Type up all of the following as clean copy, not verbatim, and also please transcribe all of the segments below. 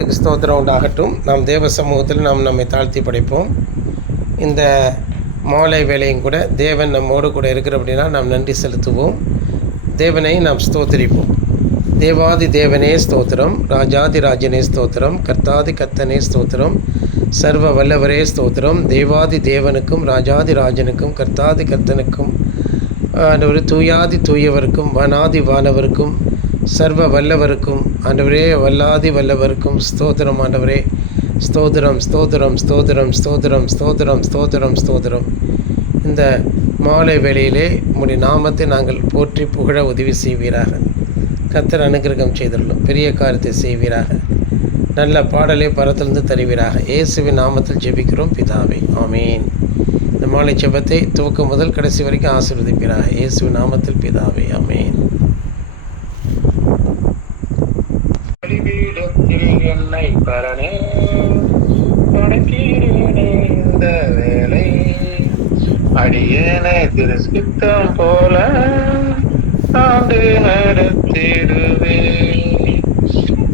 ஸ்தோத்திரம் உண்டாகட்டும். நாம் தேவ சமூகத்தில் நாம் நம்மை தாழ்த்தி படைப்போம். இந்த மாலை வேளையும் கூட தேவன் நம்மோடு கூட இருக்கிற அப்படின்னா நாம் நன்றி செலுத்துவோம். தேவனை நாம் ஸ்தோத்திரிப்போம். தேவாதி தேவனே ஸ்தோத்திரம், ராஜாதி ராஜனே ஸ்தோத்திரம், கர்த்தாதி கர்த்தனே ஸ்தோத்திரம், சர்வ வல்லவரே ஸ்தோத்திரம். தேவாதி தேவனுக்கும் ராஜாதி ராஜனுக்கும் கர்த்தாதி கர்த்தனுக்கும் ஆண்டவரே தூயாதி தூயவருக்கும் வானாதி வானவருக்கும் சர்வ வல்லவருக்கும் ஆண்டவரே வல்லாதி வல்லவருக்கும் ஸ்தோத்திரம். ஆண்டவரே ஸ்தோத்திரம் ஸ்தோத்திரம் ஸ்தோத்திரம் ஸ்தோத்திரம் ஸ்தோத்திரம் ஸ்தோத்திரம் ஸ்தோத்திரம். இந்த மாலை வேளையிலே உம்முடைய நாமத்தை நாங்கள் போற்றி புகழ உதவி செய்வீராக. கர்த்தர் அனுக்கிரகம் செய்துள்ளோம், பெரிய காரியத்தை செய்வீராக. நல்ல பாடலை பரத்திலிருந்து தருவீராக. இயேசுவின் நாமத்தில் ஜெபிக்கிறோம் பிதாவே, ஆமீன். இந்த மாலை ஜெபத்தை துவக்கம் முதல் கடைசி வரைக்கும் ஆசீர்வதிப்பீராக. இயேசுவின் நாமத்தில் பிதாவே, ஆமீன். என்னை பரனே தொடக்கிறேனே இந்த வேலை, அடியேனை திருஷ்டித்தம் போல ஆண்டு நடத்திடுவே,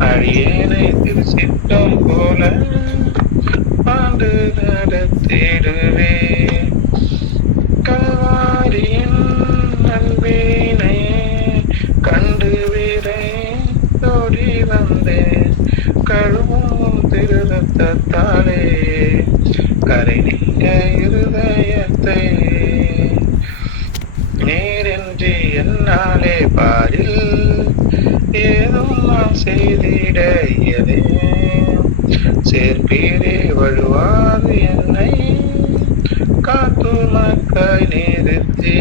அடியேனை திருஷ்டித்தம் போல ஆண்டு நடத்திடுவே. கல்வாரியின் நண்பீனை கண்டு ஓடி வந்தேன், கழுவும் திருரத்தாலே கரை நீங்க இருதயத்தை, நீரின்றி என்னாலே பாரில் ஏதும் நான் செய்திட இயலே, சேர்ப்பீரே வழுவாது என்னை காத்து மக்காய் நிறுத்தி,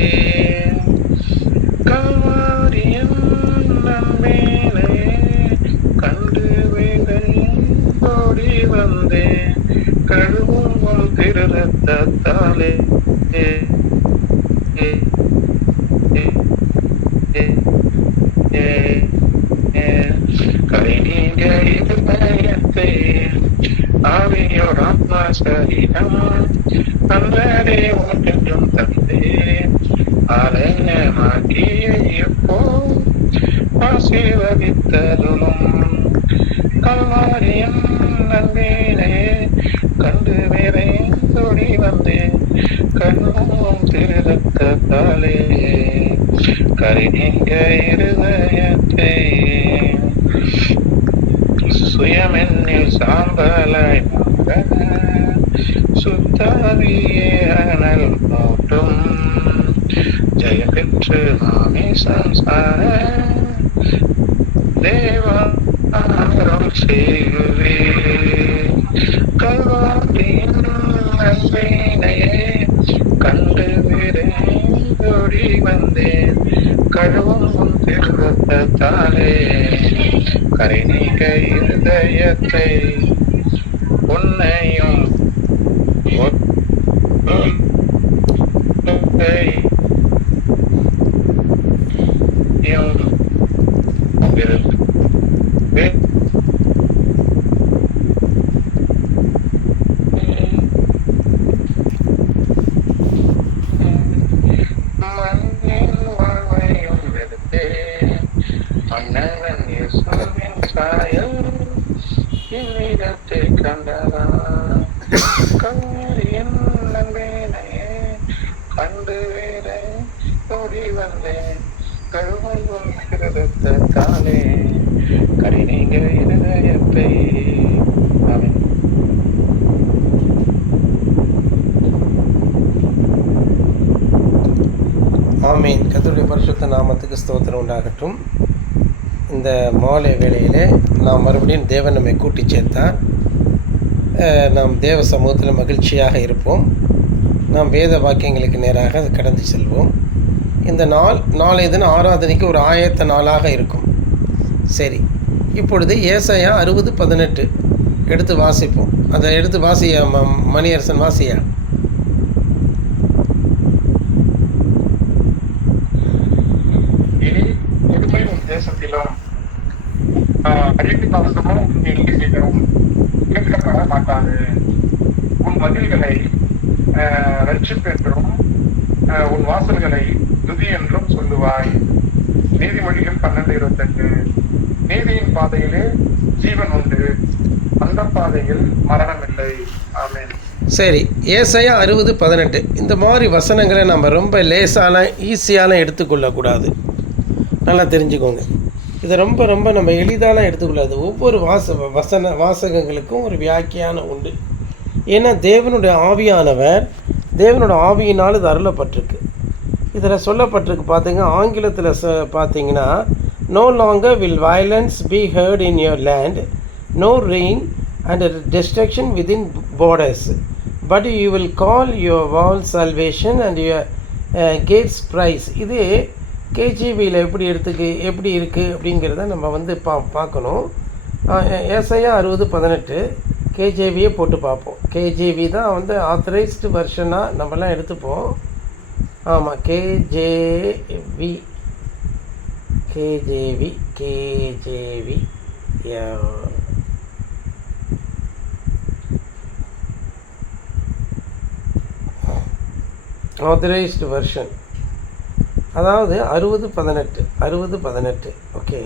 கல்வாரியின் நன்மேனே கண்டு ஓடி வந்தேன், கழுவும் திருரத்தாலே கரை நீங்க இருதயத்தை, ஆவியோர் ஆத்மா சரீரம் அல்லதே ஒன்றும் தந்தேன், ஆலயமாக்கிய எப்போ ஆசீர்வதித்தருளும். கல்வாரியம் நன்மேனே கண்டு வேறே ஓடி வந்தேன், கண்ணும் திருரத்தாலே கரை நீங்க இருதயத்தை, சுயமென்னில் சாம்பலாய் சுத்தாவியே அனல் மூட்டும், ஜெயம் பெற்று மாமி சம்சார தேவாரம் செய்வே. கல்வாரியின் நன்மையினையே கண்டு ஓடி வந்தேன், கழுவும் திருரத்தாலே கரை நீங்க இருதயத்தை, உன்னையும் மண்ணின் வாழ்வையும் வெறுத்தே, மன்னவன் இயேசுவின் சாயல் இவ்விடத்தை கண்டதான், கல்வாரியின் நன்மேனையே கண்டு வேறே ஓடி வந்தேன், கழுவும் திருரத்தாலே கரை நீங்க இருதயத்தை. ஆமென். ஆமீன். கர்த்தருடைய பரிசுத்த நாமத்துக்கு ஸ்தோத்திரம் உண்டாகட்டும். இந்த மாலை வேளையிலே நாம் மறுபடியும் தேவன் நம்மை கூட்டி சேர்த்தார். நாம் தேவ சமூகத்தில் மகிழ்ச்சியாக இருப்போம். நாம் வேத வாக்கியங்களுக்கு நேராக கடந்து செல்வோம். இந்த நாளைய தினம் ஆராதனைக்கு ஒரு ஆயத்த நாளாக இருக்கும். சரி, இப்பொழுது ஏசாயா 60:18 எடுத்து வாசிப்போம். அதை எடுத்து வாசியா மணியரசன், வாசியா. தேசத்திலும் அழிவுநாசமும் எண்ணிக்கையிலும் கேட்கப்பட மாட்டாது. உன் மதில்களை ரட்சிப்பென்றும் உன் வாசல்களை துதி என்றும் சொல்லுவாய். நீதிமொழிகள் 12:28. நீதியின் பாதையிலே ஜீவன் உண்டு, சொந்த பாதையில் மரணம் இல்லை. ஆமென். சரி, ஏசாயா 60:18 இந்த மாதிரி வசனங்களை நம்ம ரொம்ப ஈஸியாலாம் எடுத்துக்கொள்ளக்கூடாது. நல்லா தெரிஞ்சுக்கோங்க. இதை ரொம்ப ரொம்ப நம்ம எளிதாலாம் எடுத்துக்கொள்ளாது. ஒவ்வொரு வாசகங்களுக்கும் ஒரு வியாக்கியானம் உண்டு. ஏன்னா தேவனுடைய ஆவியானவர் தேவனோட ஆவியினால் இது அருளப்பட்டிருக்கு. இதில் சொல்லப்பட்டிருக்கு பார்த்தீங்க, ஆங்கிலத்தில் பார்த்தீங்கன்னா, no longer will violence be heard in your land, no ruin and destruction within borders, but you will call your walls salvation and your gates praise. இது கேஜிவியில் எப்படி இருக்குது அப்படிங்கிறத நம்ம பார்க்கணும். ஏசாயா 60:18 கேஜேவியே போட்டு பார்ப்போம். கேஜேவி தான் ஆத்தரைஸ்டு வெர்ஷனாக நம்மலாம் எடுத்துப்போம். ஆமாம், கேஜேவி ஆத்தரைஸ்டு வெர்ஷன், அதாவது 60:18. ஓகே,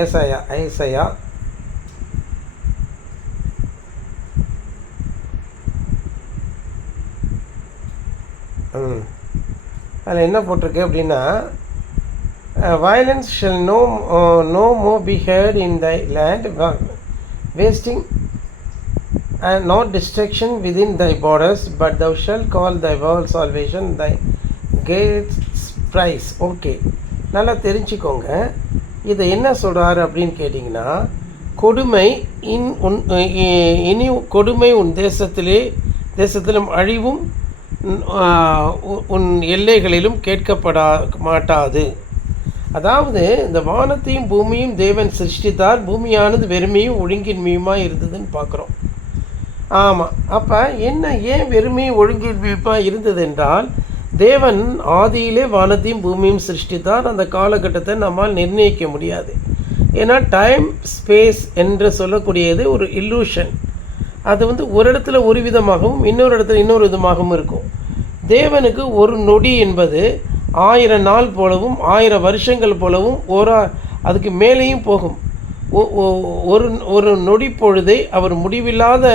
ஏசாயா அதில் என்ன போட்டிருக்கு அப்படின்னா, violence shall no more be heard in thy land, wasting and not destruction within thy borders, but thou shalt call thy wall salvation, thy gates praise. Okay, நல்லா தெரிஞ்சுக்கோங்க. இதை என்ன சொல்கிறாரு அப்படின்னு கேட்டிங்கன்னா, கொடுமை உன் தேசத்திலும் அழிவும் உன் எல்லைகளிலும் கேட்கப்பட மாட்டாது. அதாவது இந்த வானத்தையும் பூமியும் தேவன் சிருஷ்டித்தார், பூமியானது வெறுமையும் ஒழுங்கின்மையுமாக இருந்ததுன்னு பார்க்குறோம். ஆமாம், அப்போ ஏன் வெறுமையும் ஒழுங்கின்மையுமாக இருந்தது என்றால், தேவன் ஆதியிலே வானத்தையும் பூமியும் சிருஷ்டித்தார். அந்த காலகட்டத்தை நம்மால் நிர்ணயிக்க முடியாது. ஏன்னா டைம் ஸ்பேஸ் என்று சொல்லக்கூடியது ஒரு இல்லூஷன். அது ஒரு இடத்துல ஒரு விதமாகவும் இன்னொரு இடத்துல இன்னொரு விதமாகவும் இருக்கும். தேவனுக்கு ஒரு நொடி என்பது 1000 நாள் போலவும் 1000 வருஷங்கள் போலவும் அதுக்கு மேலேயும் போகும். ஒரு நொடி பொழுதை அவர் முடிவில்லாத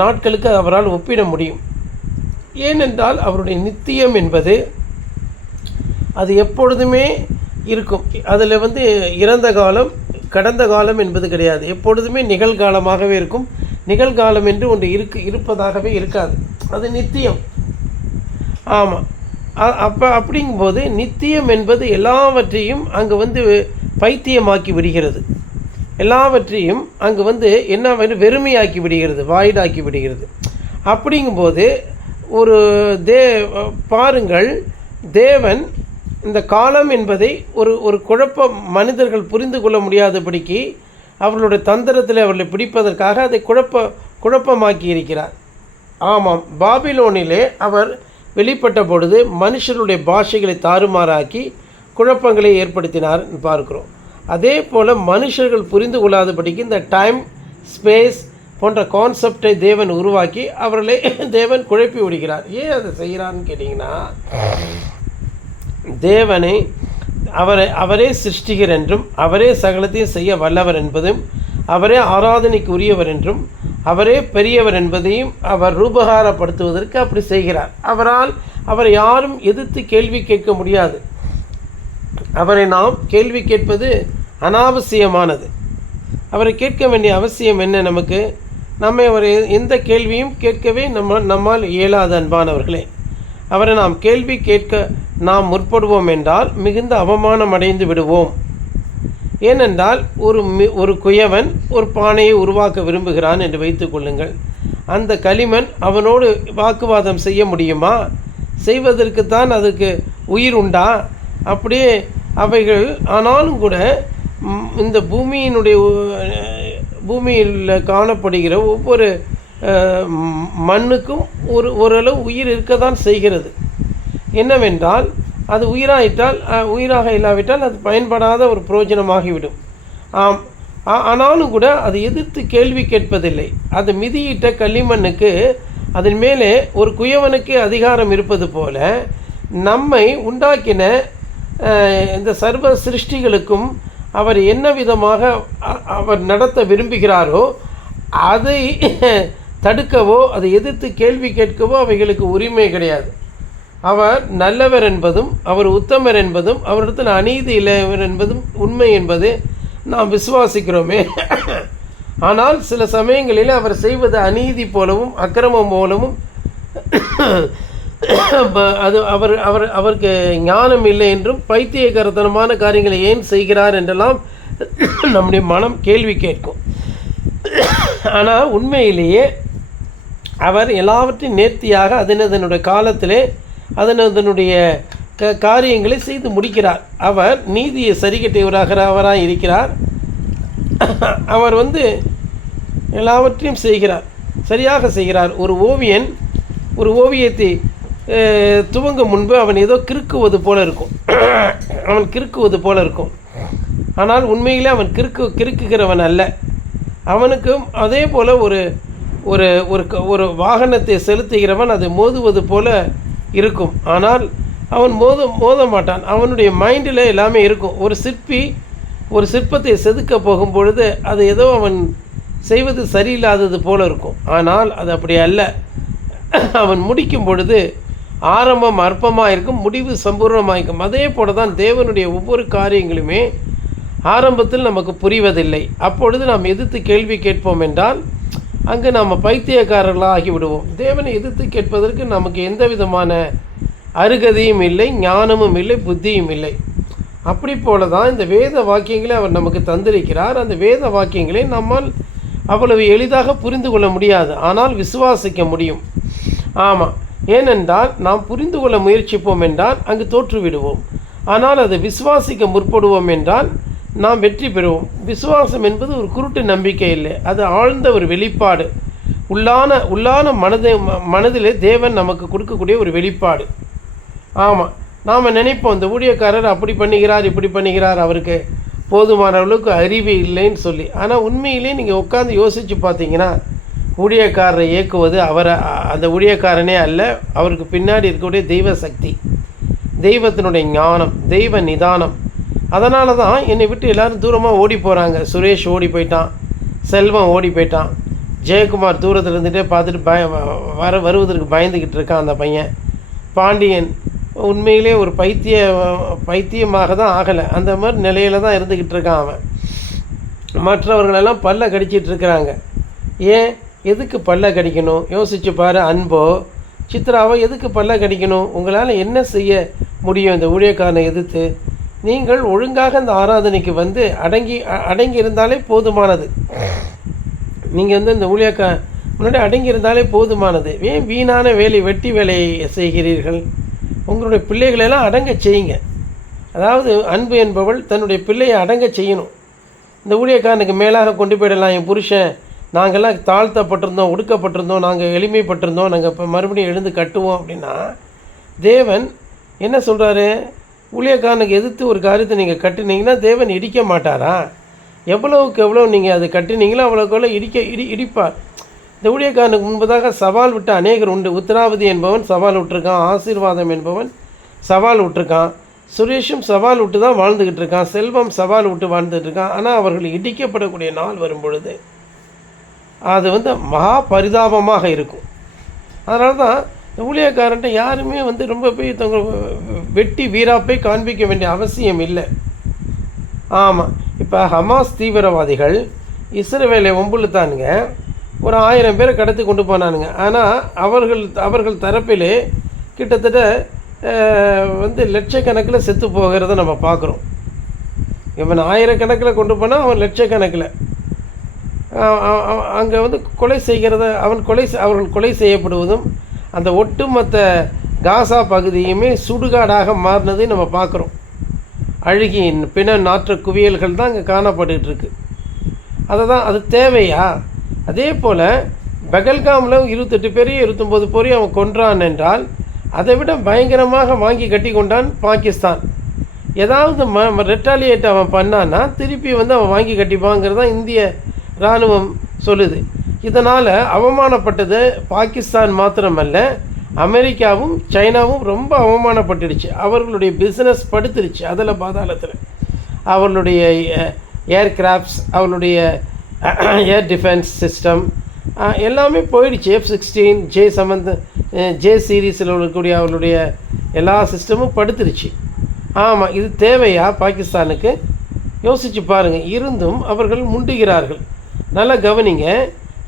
நாட்களுக்கு அவரால் ஒப்பிட முடியும். ஏனென்றால் அவருடைய நித்தியம் என்பது அது எப்பொழுதுமே இருக்கும். அதில் இறந்த காலம் கடந்த காலம் என்பது கிடையாது. எப்பொழுதுமே நிகழ்காலமாகவே இருக்கும். நிகழ்காலம் என்று ஒன்று இருப்பதாகவே இருக்காது. அது நித்தியம். ஆமாம், அப்படிங்கும்போது நித்தியம் என்பது எல்லாவற்றையும் அங்கே பைத்தியமாக்கி விடுகிறது. எல்லாவற்றையும் அங்கே என்ன வெறுமையாக்கி விடுகிறது, வாய்டாக்கி விடுகிறது. அப்படிங்கும்போது பாருங்கள், தேவன் இந்த காலம் என்பதை ஒரு குழப்பம் மனிதர்கள் புரிந்து கொள்ள முடியாதபடிக்கு அவர்களுடைய தந்திரத்தில் அவர்களை பிடிப்பதற்காக அதை குழப்பமாக்கி இருக்கிறார். ஆமாம், பாபிலோனிலே அவர் வெளிப்பட்ட பொழுது மனுஷருடைய பாஷைகளை தாறுமாறாக்கி குழப்பங்களை ஏற்படுத்தினார் பார்க்கிறோம். அதே போல் மனுஷர்கள் புரிந்து கொள்ளாதபடிக்கு இந்த டைம் ஸ்பேஸ் போன்ற கான்செப்டை தேவன் உருவாக்கி அவர்களை தேவன் குழப்பி விடுகிறார். ஏன் அதை செய்கிறான்னு கேட்டிங்கன்னா, தேவனை அவரே சிருஷ்டிகர் என்றும் அவரே சகலத்தையும் செய்ய வல்லவர் என்பதும் அவரே ஆராதனைக்கு உரியவர் என்றும் அவரே பெரியவர் என்பதையும் அவர் ரூபகாரப்படுத்துவதற்கு அப்படி செய்கிறார். அவரை யாரும் எதிர்த்து கேள்வி கேட்க முடியாது. அவரை நாம் கேள்வி கேட்பது அனாவசியமானது. அவரை கேட்க வேண்டிய அவசியம் என்ன? நம்மை அவர் எந்த கேள்வியும் கேட்கவே நம்மால் இயலாத அன்பானவர்களே. அவரை நாம் கேள்வி கேட்க நாம் முற்படுவோம் என்றால் மிகுந்த அவமானம் அடைந்து விடுவோம். ஏனென்றால் ஒரு குயவன் ஒரு பானையை உருவாக்க விரும்புகிறான் என்று வைத்துக் கொள்ளுங்கள். அந்த களிமண் அவனோடு வாக்குவாதம் செய்ய முடியுமா? செய்வதற்குத்தான் அதுக்கு உயிர் உண்டா? அப்படியே அவைகள் ஆனாலும் கூட இந்த பூமியில் காணப்படுகிற ஒவ்வொரு மண்ணுக்கும் ஓரளவு உயிர் இருக்கத்தான் செய்கிறது. என்னவென்றால் அது உயிராக இல்லாவிட்டால் அது பயன்படாத ஒரு பிரயோஜனமாகிவிடும். ஆனாலும் கூட அது எதிர்த்து கேள்வி கேட்பதில்லை. அது மிதியிட்ட களிமண்ணுக்கு அதன் மேலே ஒரு குயவனுக்கு அதிகாரம் இருப்பது போல நம்மை உண்டாக்கின இந்த சர்வ சிருஷ்டிகளுக்கும் அவர் என்ன விதமாக அவர் நடத்த விரும்புகிறாரோ அதை தடுக்கவோ அதை எதிர்த்து கேள்வி கேட்கவோ அவைகளுக்கு உரிமை கிடையாது. அவர் நல்லவர் என்பதும் அவர் உத்தமர் என்பதும் அவரிடத்தில் அநீதி இல்லவர் என்பதும் உண்மை என்பது நாம் விசுவாசிக்கிறோமே. ஆனால் சில சமயங்களில் அவர் செய்வது அநீதி போலவும் அக்கிரமம் போலவும் அது அவருக்கு ஞானம் இல்லை என்றும் பைத்தியகரத்தனமான காரியங்களை ஏன் செய்கிறார் என்றெல்லாம் நம்முடைய மனம் கேள்வி கேட்கும். ஆனால் உண்மையிலேயே அவர் எல்லாவற்றையும் நேர்த்தியாக அதனுடைய காலத்திலே அதனுடைய காரியங்களை செய்து முடிக்கிறார். அவர் நீதியை சரிகட்டியவராக இருக்கிறார். அவர் எல்லாவற்றையும் செய்கிறார், சரியாக செய்கிறார். ஒரு ஓவியத்தை துவங்க முன்பு அவன் ஏதோ கிறுக்குவது போல இருக்கும். ஆனால் உண்மையிலே அவன் கிறுக்குகிறவன் அல்ல. அவனுக்கும் அதே போல் ஒரு வாகனத்தை செலுத்துகிறவன் அது மோதுவது போல இருக்கும். ஆனால் அவன் மோத மாட்டான். அவனுடைய மைண்டில் எல்லாமே இருக்கும். ஒரு சிற்பத்தை செதுக்க போகும் பொழுது அது ஏதோ அவன் செய்வது சரியில்லாதது போல இருக்கும். ஆனால் அது அப்படி அல்ல. அவன் முடிக்கும் பொழுது ஆரம்பம் அற்பமாக இருக்கும், முடிவு சம்பூர்ணமாக இருக்கும். அதே போல தான் தேவனுடைய ஒவ்வொரு காரியங்களுமே ஆரம்பத்தில் நமக்கு புரிவதில்லை. அப்பொழுது நாம் எதிர்த்து கேள்வி கேட்போம் என்றால் அங்கு நாம் பைத்தியக்காரர்களாக ஆகிவிடுவோம். தேவனை எதிர்த்து கேட்பதற்கு நமக்கு எந்த விதமான அருகதையும் இல்லை, ஞானமும் இல்லை, புத்தியும் இல்லை. அப்படி போல தான் இந்த வேத வாக்கியங்களை அவர் நமக்கு தந்திருக்கிறார். அந்த வேத வாக்கியங்களை நம்மால் அவ்வளவு எளிதாக புரிந்து கொள்ள முடியாது, ஆனால் விசுவாசிக்க முடியும். ஆமாம், ஏனென்றால் நாம் புரிந்து கொள்ள முயற்சிப்போம் என்றால் அங்கு தோற்றுவிடுவோம். ஆனால் அதை விசுவாசிக்க முற்படுவோம் என்றால் நாம் வெற்றி பெறுவோம். விசுவாசம் என்பது ஒரு குருட்டு நம்பிக்கை இல்லை, அது ஆழ்ந்த ஒரு வெளிப்பாடு. உள்ளான மனதிலே தேவன் நமக்கு கொடுக்கக்கூடிய ஒரு வெளிப்பாடு. ஆமாம், நாம் நினைப்போம் இந்த ஊழியக்காரர் அப்படி பண்ணுகிறார் இப்படி பண்ணுகிறார், அவருக்கு போதுமான அளவுக்கு அறிவு இல்லைன்னு சொல்லி. ஆனால் உண்மையிலே நீங்கள் உட்காந்து யோசித்து பார்த்தீங்கன்னா ஊழியக்காரரை இயக்குவது அந்த ஊழியக்காரனே அல்ல, அவருக்கு பின்னாடி இருக்கக்கூடிய தெய்வ சக்தி, தெய்வத்தினுடைய ஞானம், தெய்வ நிதானம். அதனால தான் என்னை விட்டு எல்லோரும் தூரமாக ஓடி போகிறாங்க. சுரேஷ் ஓடி போயிட்டான், செல்வம் ஓடி போயிட்டான், ஜெயக்குமார் தூரத்தில் இருந்துகிட்டே பார்த்துட்டு வருவதற்கு பயந்துக்கிட்டு இருக்கான் அந்த பையன். பாண்டியன் உண்மையிலே ஒரு பைத்தியமாக தான் ஆகலை, அந்த மாதிரி நிலையில் தான் இருந்துக்கிட்டு இருக்கான் அவன். மற்றவர்களெல்லாம் பல்ல கடிச்சிட்டு இருக்கிறாங்க. ஏன், எதுக்கு பல்ல கடிக்கணும்? யோசிச்சு பாரு. அன்போ சித்ராவோ எதுக்கு பல்ல கடிக்கணும்? உங்களால் என்ன செய்ய முடியும் இந்த ஊழியக்காரனை எதிர்த்து? நீங்கள் ஒழுங்காக இந்த ஆராதனைக்கு அடங்கி இருந்தாலே போதுமானது. நீங்கள் இந்த முன்னாடி அடங்கி இருந்தாலே போதுமானது. ஏன் வீணான வெட்டி வேலையை செய்கிறீர்கள்? உங்களுடைய பிள்ளைகளெல்லாம் அடங்க செய்யுங்க. அதாவது அன்பு என்பவள் தன்னுடைய பிள்ளையை அடங்க செய்யணும். இந்த ஊழியக்காரனுக்கு மேலாக கொண்டு போயிடலாம். என் புருஷன் நாங்கள்லாம் தாழ்த்தப்பட்டிருந்தோம், ஒடுக்கப்பட்டிருந்தோம், நாங்கள் எளிமைப்பட்டிருந்தோம், நாங்கள் இப்போ மறுபடியும் எழுந்து கட்டுவோம் அப்படின்னா தேவன் என்ன சொல்கிறாரு? ஊழியக்காரனுக்கு எதிர்த்து ஒரு காரியத்தை நீங்கள் கட்டினீங்கன்னா தேவன் இடிக்க மாட்டாரா? எவ்வளவுக்கு எவ்வளோ நீங்கள் அதை கட்டினீங்களோ அவ்வளோக்கு இடிப்பார். இந்த ஊழியக்காரனுக்கு முன்பதாக சவால் விட்ட அநேகர் உண்டு. உத்தராவதி என்பவன் சவால் விட்டுருக்கான், ஆசீர்வாதம் என்பவன் சவால் விட்டுருக்கான், சுரேஷும் சவால் விட்டு தான் வாழ்ந்துக்கிட்டு இருக்கான், செல்வம் சவால் விட்டு வாழ்ந்துட்டு இருக்கான். ஆனால் அவர்கள் இடிக்கப்படக்கூடிய நாள் வரும் பொழுது அது மகா பரிதாபமாக இருக்கும். அதனால தான் இந்த ஊழியக்காரன்ட்ட யாருமே ரொம்ப போய் வெட்டி வீராப்பை காண்பிக்க வேண்டிய அவசியம் இல்லை. ஆமாம், இப்போ ஹமாஸ் தீவிரவாதிகள் இஸ்ரவேலை ஒம்புழுத்தானுங்க, ஒரு 1000 பேரை கடத்தி கொண்டு போனானுங்க. ஆனால் அவர்கள் தரப்பிலே கிட்டத்தட்ட லட்சக்கணக்கில் செத்து போகிறத நம்ம பார்க்குறோம். இவன் 1000கணக்கில் கொண்டு போனால் அவன் லட்சக்கணக்கில் அங்கே கொலை செய்கிறத அவர்கள் கொலை செய்யப்படுவதும் அந்த ஒட்டுமொத்த காசா பகுதியுமே சுடுகாடாக மாறினதை நம்ம பார்க்குறோம். அழுகி பிண நாற்ற குவியல்கள் தான் அங்கே காணப்பட்டுருக்கு. அது தேவையா? அதே போல் பெகல்காமில் 28 பேரையும் 29 பேரையும் அவன் கொன்றான் என்றால் அதை விட பயங்கரமாக வாங்கி கட்டி கொண்டான் பாகிஸ்தான். ஏதாவது ரெட்டாலியேட் அவன் பண்ணான்னா திருப்பி அவன் வாங்கி கட்டிப்பாங்கிறது தான் இந்திய இராணுவம் சொல்லுது. இதனால் அவமானப்பட்டது பாகிஸ்தான் மாத்திரமல்ல, அமெரிக்காவும் சைனாவும் ரொம்ப அவமானப்பட்டுடுச்சு. அவர்களுடைய பிஸ்னஸ் படுத்துருச்சு அதில் பாதாளத்தில். அவர்களுடைய ஏர்கிராஃப்ட்ஸ், அவர்களுடைய ஏர் டிஃபென்ஸ் சிஸ்டம் எல்லாமே போயிடுச்சு. F-16 ஜே சீரீஸில் இருக்கக்கூடிய அவர்களுடைய எல்லா சிஸ்டமும் படுத்துருச்சு. ஆமாம், இது தேவையா பாகிஸ்தானுக்கு? யோசித்து பாருங்கள். இருந்தும் அவர்கள் முண்டுகிறார்கள். நல்லா கவனிங்க.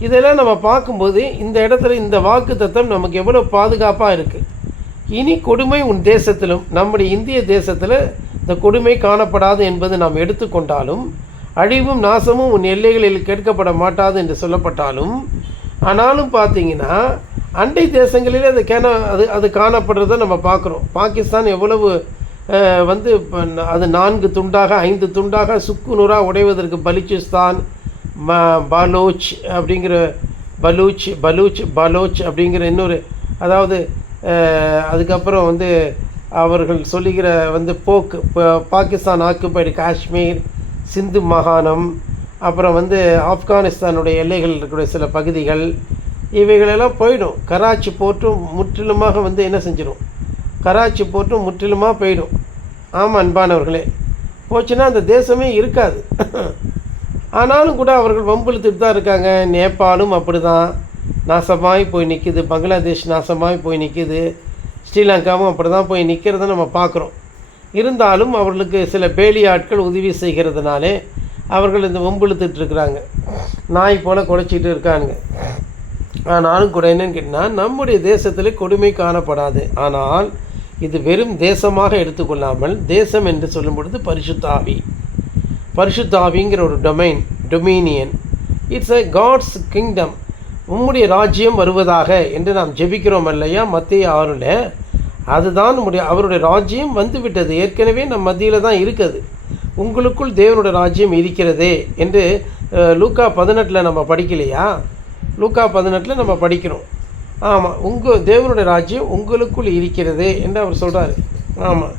இதெல்லாம் நம்ம பார்க்கும்போது இந்த இடத்துல இந்த வாக்கு தத்தம் நமக்கு எவ்வளோ பாதுகாப்பாக இருக்குது. இனி கொடுமை உன் தேசத்திலும், நம்முடைய இந்திய தேசத்தில் இந்த கொடுமை காணப்படாது என்பது நாம் எடுத்துக்கொண்டாலும், அழிவும் நாசமும் உன் எல்லைகளில் கேட்கப்பட மாட்டாது என்று சொல்லப்பட்டாலும், ஆனாலும் பார்த்தீங்கன்னா அண்டை தேசங்களிலே அது காணப்படுறதை நம்ம பார்க்குறோம். பாகிஸ்தான் எவ்வளவு அது 4 துண்டாக 5 துண்டாக சுக்கு நூறாக உடைவதற்கு பலுச்சிஸ்தான், பலூச் அப்படிங்கிற இன்னொரு, அதாவது அதுக்கப்புறம் அவர்கள் சொல்லுகிற பாகிஸ்தான் ஆக்குபைடு காஷ்மீர், சிந்து மாகாணம், அப்புறம் ஆப்கானிஸ்தானுடைய எல்லைகள் இருக்கக்கூடிய சில பகுதிகள், இவைகளெல்லாம் போயிடும். கராச்சி போர்ட்டும் முற்றிலுமாக என்ன செஞ்சிடும்? கராச்சி போர்ட்டும் முற்றிலுமாக போயிடும். ஆமாம் அன்பானவர்களே, போச்சுன்னா அந்த தேசமே இருக்காது. ஆனாலும் கூட அவர்கள் வம்பிழுத்துட்டு தான் இருக்காங்க. நேபாளும் அப்படி தான் நாசமாகி போய் நிற்கிது, பங்களாதேஷ் நாசமாகி போய் நிற்கிது, ஸ்ரீலங்காவும் அப்படி தான் போய் நிற்கிறத நம்ம பார்க்குறோம். இருந்தாலும் அவர்களுக்கு சில பேலி ஆட்கள் உதவி செய்கிறதுனாலே அவர்கள் இந்த வம்பிழுத்துட்ருக்குறாங்க, நாய் போல் குலைச்சிட்டு இருக்கானுங்க. ஆனாலும் கூட என்னன்னு கேட்டால், நம்முடைய தேசத்தில் கொடுமை காணப்படாது. ஆனால் இது வெறும் தேசமாக எடுத்துக்கொள்ளாமல், தேசம் என்று சொல்லும் பொழுது பரிசுத்த ஆவிங்கிற ஒரு dominion, it's a God's kingdom. உம்முடைய ராஜ்யம் வருவதாக என்று நாம் ஜெபிக்கிறோம் இல்லையா மத்தேயு 6. அதுதான் அவருடைய ராஜ்யம் வந்துவிட்டது, ஏற்கனவே நம் மத்தியில் தான் இருக்குது. உங்களுக்குள் தேவனுடைய ராஜ்யம் இருக்கிறதே என்று லூக்கா 18 நம்ம படிக்கலையா? லூக்கா 18 நம்ம படிக்கிறோம். ஆமாம், தேவனுடைய ராஜ்யம் உங்களுக்குள் இருக்கிறதே என்று அவர் சொல்கிறார். ஆமாம்,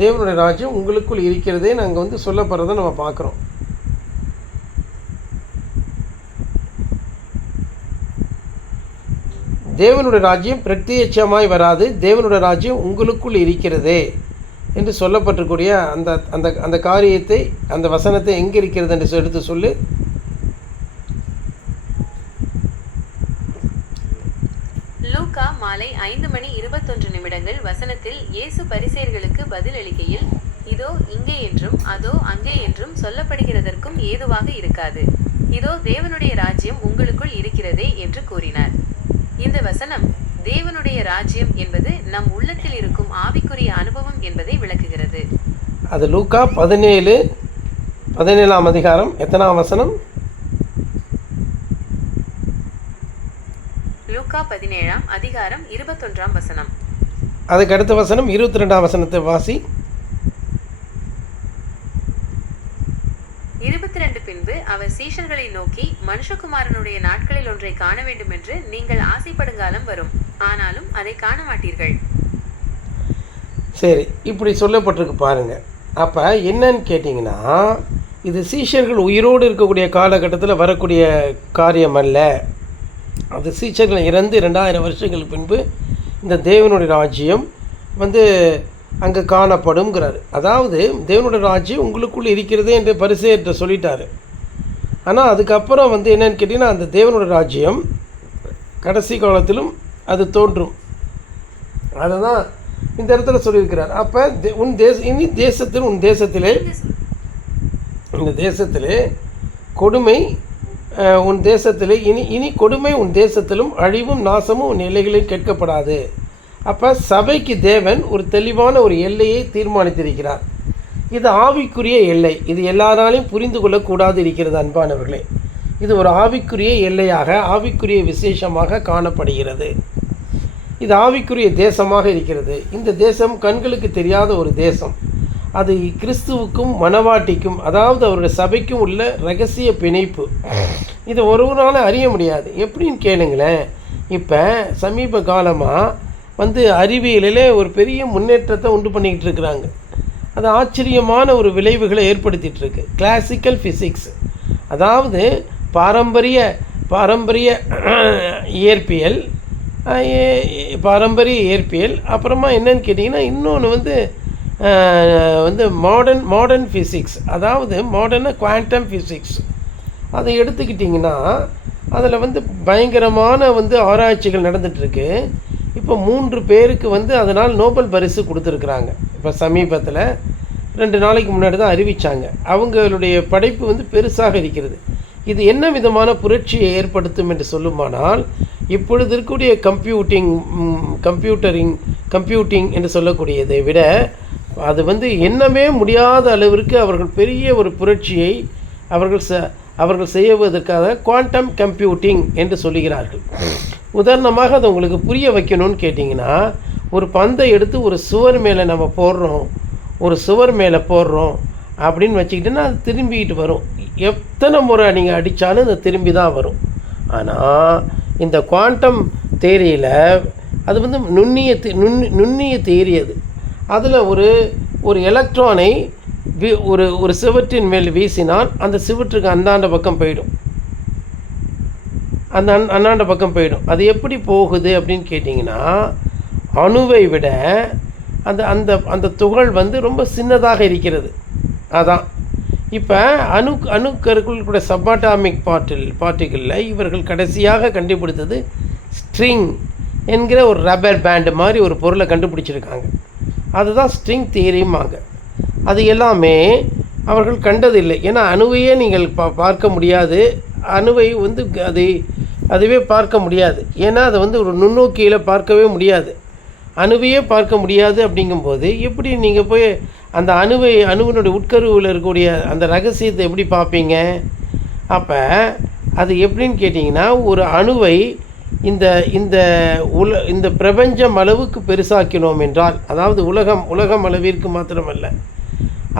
தேவனுடைய ராஜ்யம் உங்களுக்குள் இருக்கிறதே நாங்கள் சொல்லப்படுறதை நம்ம பார்க்குறோம். தேவனுடைய ராஜ்யம் பிரத்யட்சமாய் வராது, தேவனுடைய ராஜ்யம் உங்களுக்குள் இருக்கிறதே என்று சொல்லப்பட்டிருக்கூடிய அந்த காரியத்தை, அந்த வசனத்தை எங்கே இருக்கிறது என்று எடுத்து சொல்லு. லூக்கா மாலை 5:21 வசனத்தில் இயேசு பரிசேயர்களுக்கு பதில் அளிக்கையில், இதோ இங்கே என்றும் அதோ அங்கே என்றும் சொல்லப்படுகிறதற்கும் ஏதுவாக இருக்காது, இதோ தேவனுடைய ராஜ்யம் உங்களுக்குள் இருக்கிறதே என்று கூறினார். இந்த வசனம் தேவனுடைய ராஜ்யம் என்பது நம் உள்ளத்தில் இருக்கும் ஆவிக்குரிய அனுபவம் என்பதை விளக்குகிறது. அது லூக்கா 17ஆம் அதிகாரம் எத்தனாம் வசனம்? லூக்கா 17ஆம் அதிகாரம் 21ஆம் வசனம். அதுக்கு அடுத்த வசனம் 22ஆம் வசனத்தை வாசி. 22 பின்பு அவர் சீஷர்களை நோக்கி, மனுஷகுமாரனுடைய நாட்களில் ஒன்றை காண வேண்டும் என்று நீங்கள் ஆசைப்படுங்காலம் வரும், ஆனாலும் அதை காண மாட்டீர்கள். சரி, இப்படி சொல்லப்பட்டிருக்கு பாருங்க. அப்போ என்னன்னு கேட்டிங்கன்னா, இது சீஷர்கள் உயிரோடு இருக்கக்கூடிய காலகட்டத்தில் வரக்கூடிய காரியம் அல்ல. அது சீஷர்கள் இறந்து 2000 வருஷங்களுக்கு பின்பு இந்த தேவனுடைய ராஜ்யம் அங்கே காணப்படுங்கிறார். அதாவது தேவனுடைய ராஜ்யம் உங்களுக்குள்ளே இருக்கிறதே என்று பரிசேயர்கிட்ட சொல்லிட்டார். ஆனால் அதுக்கப்புறம் என்னன்னு கேட்டிங்கன்னா, அந்த தேவனுடைய ராஜ்யம் கடைசி காலத்திலும் அது தோன்றும். அதை தான் இந்த இடத்துல சொல்லியிருக்கிறார். அப்போ இந்த தேசத்திலே கொடுமை உன் தேசத்திலே இனி கொடுமை உன் தேசத்திலும் அழிவும் நாசமும் உன் எல்லைகளில் கேட்கப்படாது. அப்போ சபைக்கு தேவன் ஒரு தெளிவான ஒரு எல்லையை தீர்மானித்திருக்கிறார். இது ஆவிக்குரிய எல்லை. இது எல்லாராலையும் புரிந்து கொள்ளக்கூடாது இருக்கிறது அன்பானவர்களே. இது ஒரு ஆவிக்குரிய எல்லையாக, ஆவிக்குரிய விசேஷமாக காணப்படுகிறது. இது ஆவிக்குரிய தேசமாக இருக்கிறது. இந்த தேசம் கண்களுக்கு தெரியாத ஒரு தேசம். அது கிறிஸ்துவுக்கும் மணவாட்டிக்கும், அதாவது அவருடைய சபைக்கும் உள்ள இரகசிய பிணைப்பு. இதை ஒருவரால் அறிய முடியாது. எப்படின்னு கேளுங்களேன். இப்போ சமீப காலமாக அறிவியலில் ஒரு பெரிய முன்னேற்றத்தை உண்டு பண்ணிக்கிட்டு இருக்கிறாங்க. அது ஆச்சரியமான ஒரு விளைவுகளை ஏற்படுத்திகிட்ருக்கு. கிளாசிக்கல் ஃபிசிக்ஸ், அதாவது பாரம்பரிய இயற்பியல், பாரம்பரிய இயற்பியல். அப்புறமா என்னன்னு கேட்டிங்கன்னா, இன்னொன்று வந்து மாடர்ன் ஃபிசிக்ஸ், அதாவது மாடர்னா குவாண்டம் ஃபிசிக்ஸ். அதை எடுத்துக்கிட்டிங்கன்னா அதில் பயங்கரமான ஆராய்ச்சிகள் நடந்துகிட்ருக்கு. இப்போ 3 பேருக்கு அதனால் நோபல் பரிசு கொடுத்துருக்குறாங்க. இப்போ சமீபத்தில் 2 நாளைக்கு முன்னாடி தான் அறிவித்தாங்க. அவங்களுடைய படைப்பு பெருசாக இருக்கிறது. இது என்ன விதமான புரட்சியை ஏற்படுத்தும் என்று சொல்லுமானால், இப்பொழுது இருக்கக்கூடிய கம்ப்யூட்டிங் என்று சொல்லக்கூடியதை விட அது எண்ணவே முடியாத அளவிற்கு அவர்கள் பெரிய ஒரு புரட்சியை அவர்கள் செய்வதற்காக குவாண்டம் கம்ப்யூட்டிங் என்று சொல்லுகிறார்கள். உதாரணமாக அதை உங்களுக்கு புரிய வைக்கணும்னு கேட்டிங்கன்னா, ஒரு பந்தை எடுத்து ஒரு சுவர் மேலே நம்ம போடுறோம் அப்படின்னு வச்சுக்கிட்டோன்னா அது திரும்பிக்கிட்டு வரும். எத்தனை முறை நீங்கள் அடித்தாலும் அது திரும்பி தான் வரும். ஆனால் இந்த குவாண்டம் தேரியில் அது நுண்ணிய தேரி. அதில் ஒரு எலக்ட்ரானை ஒரு சிவற்றின் மேல் வீசினால் அந்த சிவற்றுக்கு அந்தாண்ட பக்கம் போயிடும். அந்தாண்ட பக்கம் போயிடும். அது எப்படி போகுது அப்படின்னு கேட்டிங்கன்னா, அணுவை விட அந்த துகள் ரொம்ப சின்னதாக இருக்கிறது. அதான் இப்போ அணுக்கருக்குள் கூட சப்பாட்டாமிக் பார்ட்டிகளில் இவர்கள் கடைசியாக கண்டுபிடித்தது ஸ்ட்ரிங் என்கிற ஒரு ரப்பர் பேண்டு மாதிரி ஒரு பொருளை கண்டுபிடிச்சிருக்காங்க. அதுதான் ஸ்ட்ரிங் தியரியுமாங்க. அது எல்லாமே அவர்கள் கண்டதில்லை. ஏன்னா அணுவையே நீங்கள் பார்க்க முடியாது. அணுவை அதுவே பார்க்க முடியாது. ஏன்னா அதை ஒரு நுண்ணோக்கியில் பார்க்கவே முடியாது. அணுவையே பார்க்க முடியாது. அப்படிங்கும்போது எப்படி நீங்கள் போய் அந்த அணுவினுடைய உட்கருவில் இருக்கக்கூடிய அந்த ரகசியத்தை எப்படி பார்ப்பீங்க? அப்போ அது எப்படின்னு கேட்டிங்கன்னா, ஒரு அணுவை இந்த பிரபஞ்சம் அளவுக்கு பெருசாக்கினோம் என்றால், அதாவது உலகம் அளவிற்கு மாத்திரமல்ல,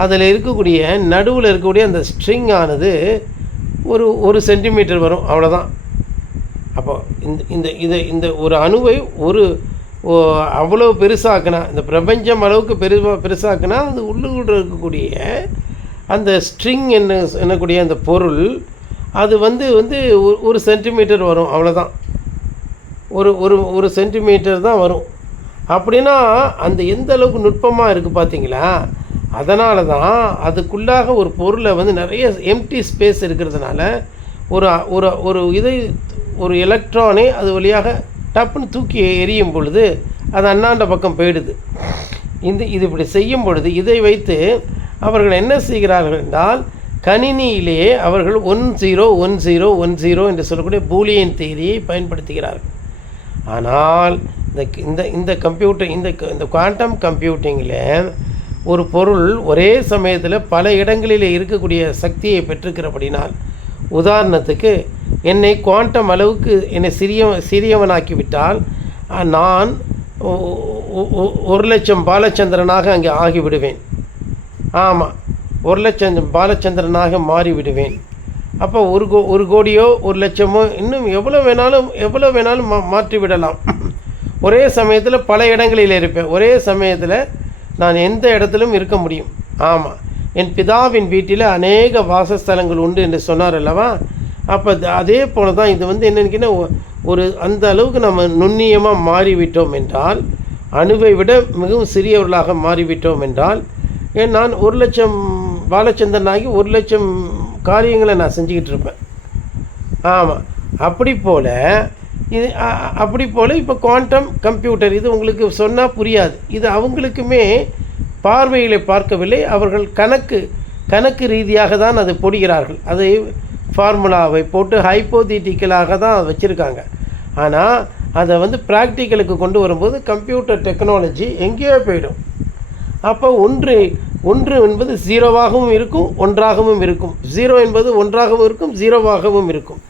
அதில் இருக்கக்கூடிய நடுவில் இருக்கக்கூடிய அந்த ஸ்ட்ரிங் ஆனது ஒரு சென்டிமீட்டர் வரும், அவ்வளோதான். அப்போ இந்த ஒரு அணுவை அவ்வளோ பெருசாக்குனா, இந்த பிரபஞ்சம் அளவுக்கு பெருசாக்குனா அது உள்ளுக்குள்ள இருக்கக்கூடிய அந்த ஸ்ட்ரிங் என்னக்கூடிய அந்த பொருள் அது ஒரு சென்டிமீட்டர் வரும், அவ்வளோதான். ஒரு சென்டிமீட்டர் தான் வரும். அப்படின்னா அந்த எந்த அளவுக்கு நுட்பமாக இருக்குது பார்த்தீங்களா? அதனால தான் அதுக்குள்ளாக ஒரு பொருளை நிறைய எம்டி ஸ்பேஸ் இருக்கிறதுனால ஒரு எலக்ட்ரானை அது வழியாக டப்புன்னு தூக்கி எரியும் பொழுது அது அண்ணாண்ட பக்கம் போயிடுது. இது இப்படி செய்யும் பொழுது இதை வைத்து அவர்கள் என்ன செய்கிறார்கள் என்றால், கணினியிலேயே அவர்கள் 101010 என்று சொல்லக்கூடிய பூலியன் தியரியை பயன்படுத்துகிறார்கள். ஆனால் இந்த கம்ப்யூட்டர் இந்த குவாண்டம் கம்ப்யூட்டிங்கில் ஒரு பொருள் ஒரே சமயத்தில் பல இடங்களில் இருக்கக்கூடிய சக்தியை பெற்றிருக்கிறபடினால், உதாரணத்துக்கு என்னை குவாண்டம் அளவுக்கு என்னை சிறியவனாக்கிவிட்டால் நான் 1,00,000 பாலச்சந்திரனாக அங்கே ஆகிவிடுவேன். ஆமாம், 1,00,000 பாலச்சந்திரனாக மாறிவிடுவேன். அப்போ 1 கோடியோ 1,00,000மோ இன்னும் எவ்வளோ வேணாலும் மாற்றிவிடலாம். ஒரே சமயத்தில் பல இடங்களில் இருப்பேன். ஒரே சமயத்தில் நான் எந்த இடத்திலும் இருக்க முடியும். ஆமாம், என் பிதாவின் வீட்டில் அநேக வாசஸ்தலங்கள் உண்டு என்று சொன்னார் அல்லவா? அப்போ அதே போல் தான் இது என்னென்னா, அந்த அளவுக்கு நம்ம நுண்ணியமாக மாறிவிட்டோம் என்றால், அணுவை விட மிகவும் சிறியவர்களாக மாறிவிட்டோம் என்றால், நான் 1,00,000 பாலச்சந்திரனாகி 1,00,000 காரியங்களை நான் செஞ்சுக்கிட்டு இருப்பேன். ஆமாம், அப்படி போல் இப்போ குவாண்டம் கம்ப்யூட்டர் இது உங்களுக்கு சொன்னால் புரியாது. இது அவங்களுக்குமே பார்வையில் பார்க்கவில்லை. அவர்கள் கணக்கு ரீதியாக தான் அதை போடுகிறார்கள். அதை ஃபார்முலாவை போட்டு ஹைப்போதீட்டிக்கலாக தான் வச்சுருக்காங்க. ஆனால் அதை ப்ராக்டிக்கலுக்கு கொண்டு வரும்போது கம்ப்யூட்டர் டெக்னாலஜி எங்கேயோ போயிடும். அப்போ ஒன்று என்பது 0வாகவும் இருக்கும், 1ஆகவும் இருக்கும். 0 என்பது 1ஆகவும் இருக்கும், 0வாகவும் இருக்கும்.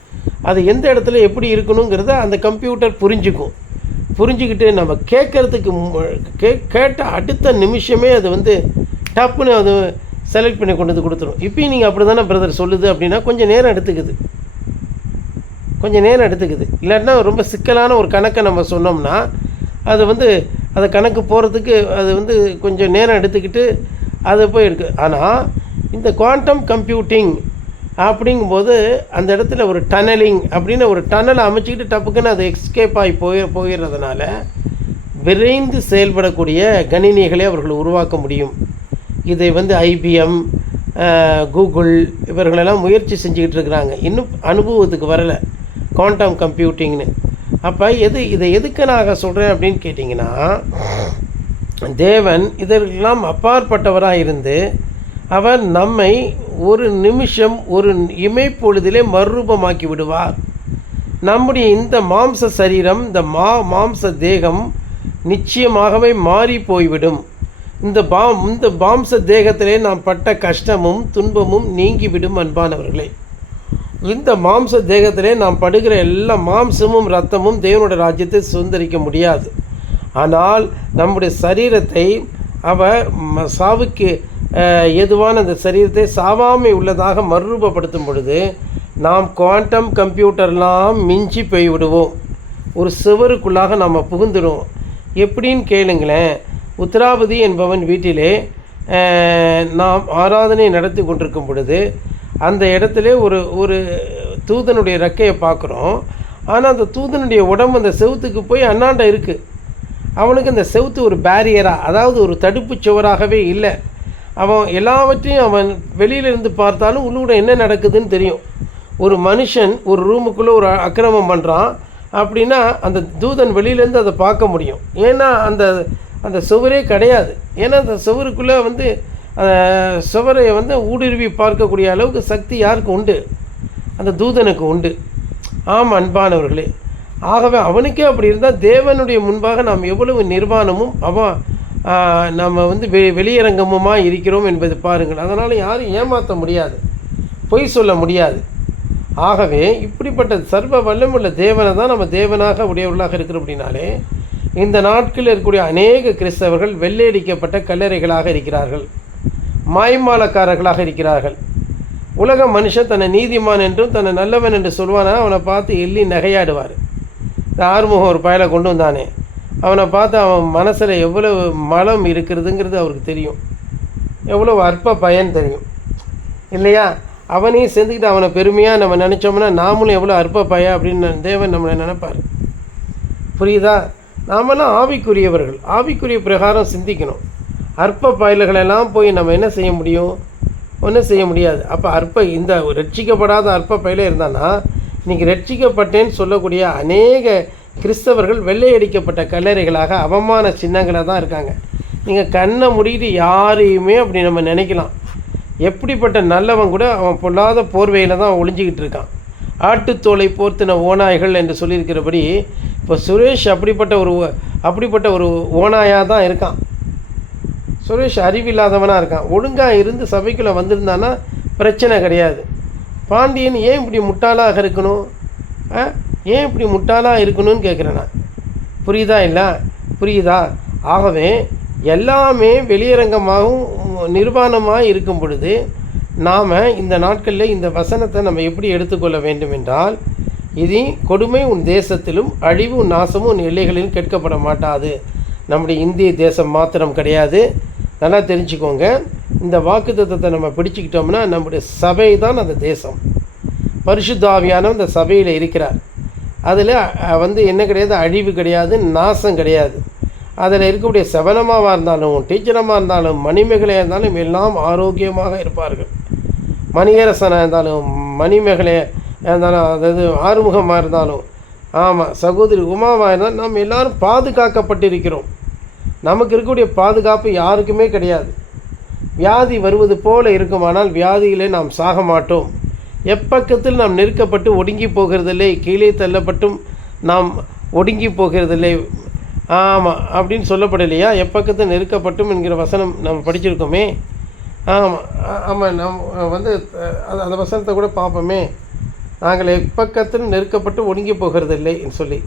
அது எந்த இடத்துல எப்படி இருக்கணுங்கிறத அந்த கம்ப்யூட்டர் புரிஞ்சுக்கிட்டு நம்ம கேட்ட அடுத்த நிமிஷமே அது டப்புன்னு அது செலக்ட் பண்ணி கொண்டு கொடுத்துரும். இப்போயும் நீங்கள் அப்படி தானே பிரதர் சொல்லுது அப்படின்னா கொஞ்சம் நேரம் எடுத்துக்குது. இல்லாட்டினா ரொம்ப சிக்கலான ஒரு கணக்கை நம்ம சொன்னோம்னா அது அதை கணக்கு போகிறதுக்கு அது கொஞ்சம் நேரம் எடுத்துக்கிட்டு அது போய் இருக்குது. ஆனால் இந்த குவாண்டம் கம்ப்யூட்டிங் அப்படிங்கும்போது அந்த இடத்துல ஒரு டனலிங் அப்படின்னு ஒரு டனலை அமைச்சிக்கிட்டு டப்புக்குன்னு அது எஸ்கேப் ஆகி போயிடுறதுனால விரைந்து செயல்படக்கூடிய கணினிகளை அவர்கள் உருவாக்க முடியும். இதை IBM, கூகுள் இவர்களெல்லாம் முயற்சி செஞ்சுக்கிட்டு இருக்கிறாங்க. இன்னும் அனுபவத்துக்கு வரலை குவாண்டம் கம்ப்யூட்டிங்னு. அப்போ இதை எதுக்கு நான் சொல்கிறேன் அப்படின்னு கேட்டிங்கன்னா, தேவன் இதற்கெல்லாம் அப்பாற்பட்டவராக இருந்து அவர் நம்மை ஒரு நிமிஷம் ஒரு இமைப்பொழுதிலே மறுரூபமாக்கி விடுவார். நம்முடைய இந்த மாம்ச சரீரம், இந்த மாம்ச தேகம் நிச்சயமாகவே மாறி போய்விடும். இந்த மாம்ச தேகத்திலே நாம் பட்ட கஷ்டமும் துன்பமும் நீங்கிவிடும். அன்பானவர்களே, இந்த மாம்ச தேகத்திலே நாம் படுகிற எல்லா மாம்சமும் இரத்தமும் தேவனுடைய ராஜ்யத்தை சுதந்திரிக்க முடியாது. ஆனால் நம்முடைய சரீரத்தை அவர் சாவுக்கு ஏதுவான அந்த சரீரத்தை சாவாமை உள்ளதாக மறுரூபப்படுத்தும் பொழுது நாம் குவாண்டம் கம்ப்யூட்டர்லாம் மிஞ்சி போய்விடுவோம். ஒரு சுவருக்குள்ளாக நாம் புகுந்துடுவோம். எப்படின்னு கேளுங்களேன். உத்திராபதி என்பவன் வீட்டிலே நாம் ஆராதனை நடத்தி கொண்டிருக்கும் பொழுது அந்த இடத்துல ஒரு தூதனுடைய ரெக்கையை பார்க்குறோம். ஆனால் அந்த தூதனுடைய உடம்பு அந்த செவுத்துக்கு போய் அண்ணாண்ட இருக்குது. அவனுக்கு அந்த செவுத்து ஒரு பேரியராக, அதாவது ஒரு தடுப்பு சுவராகவே இல்லை. அவன் எல்லாவற்றையும் அவன் வெளியிலிருந்து பார்த்தாலும் உள்ளூட என்ன நடக்குதுன்னு தெரியும். ஒரு மனுஷன் ஒரு ரூமுக்குள்ளே ஒரு அக்கிரமம் பண்ணுறான் அப்படின்னா அந்த தூதன் வெளியிலேருந்து அதை பார்க்க முடியும். ஏன்னா அந்த சுவரே கிடையாது. ஏன்னா அந்த சுவருக்குள்ளே சுவரை ஊடுருவி பார்க்கக்கூடிய அளவுக்கு சக்தி யாருக்கு உண்டு? அந்த தூதனுக்கு உண்டு. ஆம் அன்பானவர்களே, ஆகவே அவனுக்கே அப்படி இருந்தால் தேவனுடைய முன்பாக நாம் எவ்வளவு நிர்வாணமும் நம்ம வெளியரங்கமுமாக இருக்கிறோம் என்பது பாருங்கள். அதனால் யாரும் ஏமாற்ற முடியாது, பொய் சொல்ல முடியாது. ஆகவே இப்படிப்பட்ட சர்வ வல்லமுள்ள தேவனை தான் நம்ம தேவனாக உடையவர்களாக இருக்கிறோம். அப்படின்னாலே இந்த நாட்களில் இருக்கக்கூடிய அநேக கிறிஸ்தவர்கள் வெள்ளையடிக்கப்பட்ட கல்லறைகளாக இருக்கிறார்கள், மாய்மாலக்காரர்களாக இருக்கிறார்கள். உலக மனுஷன் தன்னை நீதிமான் என்றும் தன்னை நல்லவன் என்று சொல்வானா, அவனை பார்த்து எள்ளி நகையாடுவார். இந்த ஆறுமுகம் ஒரு பயலை கொண்டு வந்தானே, அவனை பார்த்து அவன் மனசில் எவ்வளவு மலம் இருக்கிறதுங்கிறது அவருக்கு தெரியும், எவ்வளோ அற்ப பயன் தெரியும் இல்லையா? அவனையும் சேர்ந்துக்கிட்டு அவனை பெருமையாக நம்ம நினச்சோம்னா நாமளும் எவ்வளோ அற்ப பய அப்படின்னு தேவன் நம்மளை நினைப்பார். புரியுதா? நாமெல்லாம் ஆவிக்குரியவர்கள், ஆவிக்குரிய பிரகாரம் சிந்திக்கணும். அற்ப பயல்களெல்லாம் போய் நம்ம என்ன செய்ய முடியும்? ஒன்றும் செய்ய முடியாது. அப்போ இந்த ரட்சிக்கப்படாத அற்ப பயில இருந்தான்னா இன்றைக்கி ரட்சிக்கப்பட்டேன்னு சொல்லக்கூடிய அநேக கிறிஸ்தவர்கள் வெள்ளையடிக்கப்பட்ட கல்லறைகளாக அவமான சின்னங்களாக தான் இருக்காங்க. நீங்கள் கண்ணை மூடிட்டு யாரையுமே அப்படி நம்ம நினைக்கலாம். எப்படிப்பட்ட நல்லவன் கூட அவன் பொல்லாத போர்வையில் தான் ஒளிஞ்சிக்கிட்டு இருக்கான். ஆட்டுத்தோலை போர்த்தின ஓநாய்கள் என்று சொல்லியிருக்கிறபடி இப்போ சுரேஷ் அப்படிப்பட்ட ஒரு ஓநாயாக தான் இருக்கான். சுரேஷ் அறிவில்லாதவனாக இருக்கான். ஒழுங்காக இருந்து சபைக்குள்ளே வந்திருந்தான்னா பிரச்சனை கிடையாது. பாண்டியன் ஏன் இப்படி முட்டாளாக இருக்கணும்? ஏன் இப்படி முட்டாளாக இருக்கணும்னு கேட்குறேன் நான். புரியுதா? ஆகவே எல்லாமே வெளியரங்கமாகவும் நிர்வாணமாக இருக்கும் பொழுது நாம் இந்த நாட்களில் இந்த வசனத்தை நம்ம எப்படி எடுத்துக்கொள்ள வேண்டும் என்றால், இது கொடுமை உன் தேசத்திலும் அழிவு உன் நாசமும் உன் எல்லைகளிலும் கேட்கப்பட மாட்டாது. நம்முடைய இந்திய தேசம் மாத்திரம் கிடையாது. நல்லா தெரிஞ்சுக்கோங்க. இந்த வாக்குத்தத்தத்தை நம்ம பிடிச்சிக்கிட்டோம்னா நம்முடைய சபை தான் அந்த தேசம். பரிசுத்த ஆவியானவர் இந்த சபையில் இருக்கிறார். அதில் என்ன கிடையாது? அழிவு கிடையாது, நாசம் கிடையாது. அதில் இருக்கக்கூடிய செவனமாக இருந்தாலும் டீச்சரமாக இருந்தாலும் மணிமேகலையாக இருந்தாலும் எல்லாம் ஆரோக்கியமாக இருப்பார்கள். மணியரசனாக இருந்தாலும் மணிமேகலையாக இருந்தாலும், அதாவது ஆறுமுகமாக இருந்தாலும், ஆமாம் சகோதரி உமாவாக இருந்தாலும் நாம் எல்லோரும் பாதுகாக்கப்பட்டிருக்கிறோம். நமக்கு இருக்கக்கூடிய பாதுகாப்பு யாருக்குமே கிடையாது. வியாதி வருவது போல இருக்குமானால் வியாதியிலே நாம் சாக மாட்டோம். எப்பக்கத்தில் நாம் நெருக்கப்பட்டு ஒடுங்கி போகிறதில்லை, கீழே தள்ளப்பட்டும் நாம் ஒடுங்கி போகிறதில்லை. ஆமாம் அப்படின்னு சொல்லப்படலையா? எப்பக்கத்தில் நெருக்கப்பட்டும் என்கிற வசனம் நம்ம படிச்சிருக்கோமே. ஆமாம் நம்ம அந்த வசனத்தை கூட பார்ப்போமே. நாங்கள் எப்பக்கத்தில் நெருக்கப்பட்டு ஒடுங்கி போகிறதில்லை சொல்லி,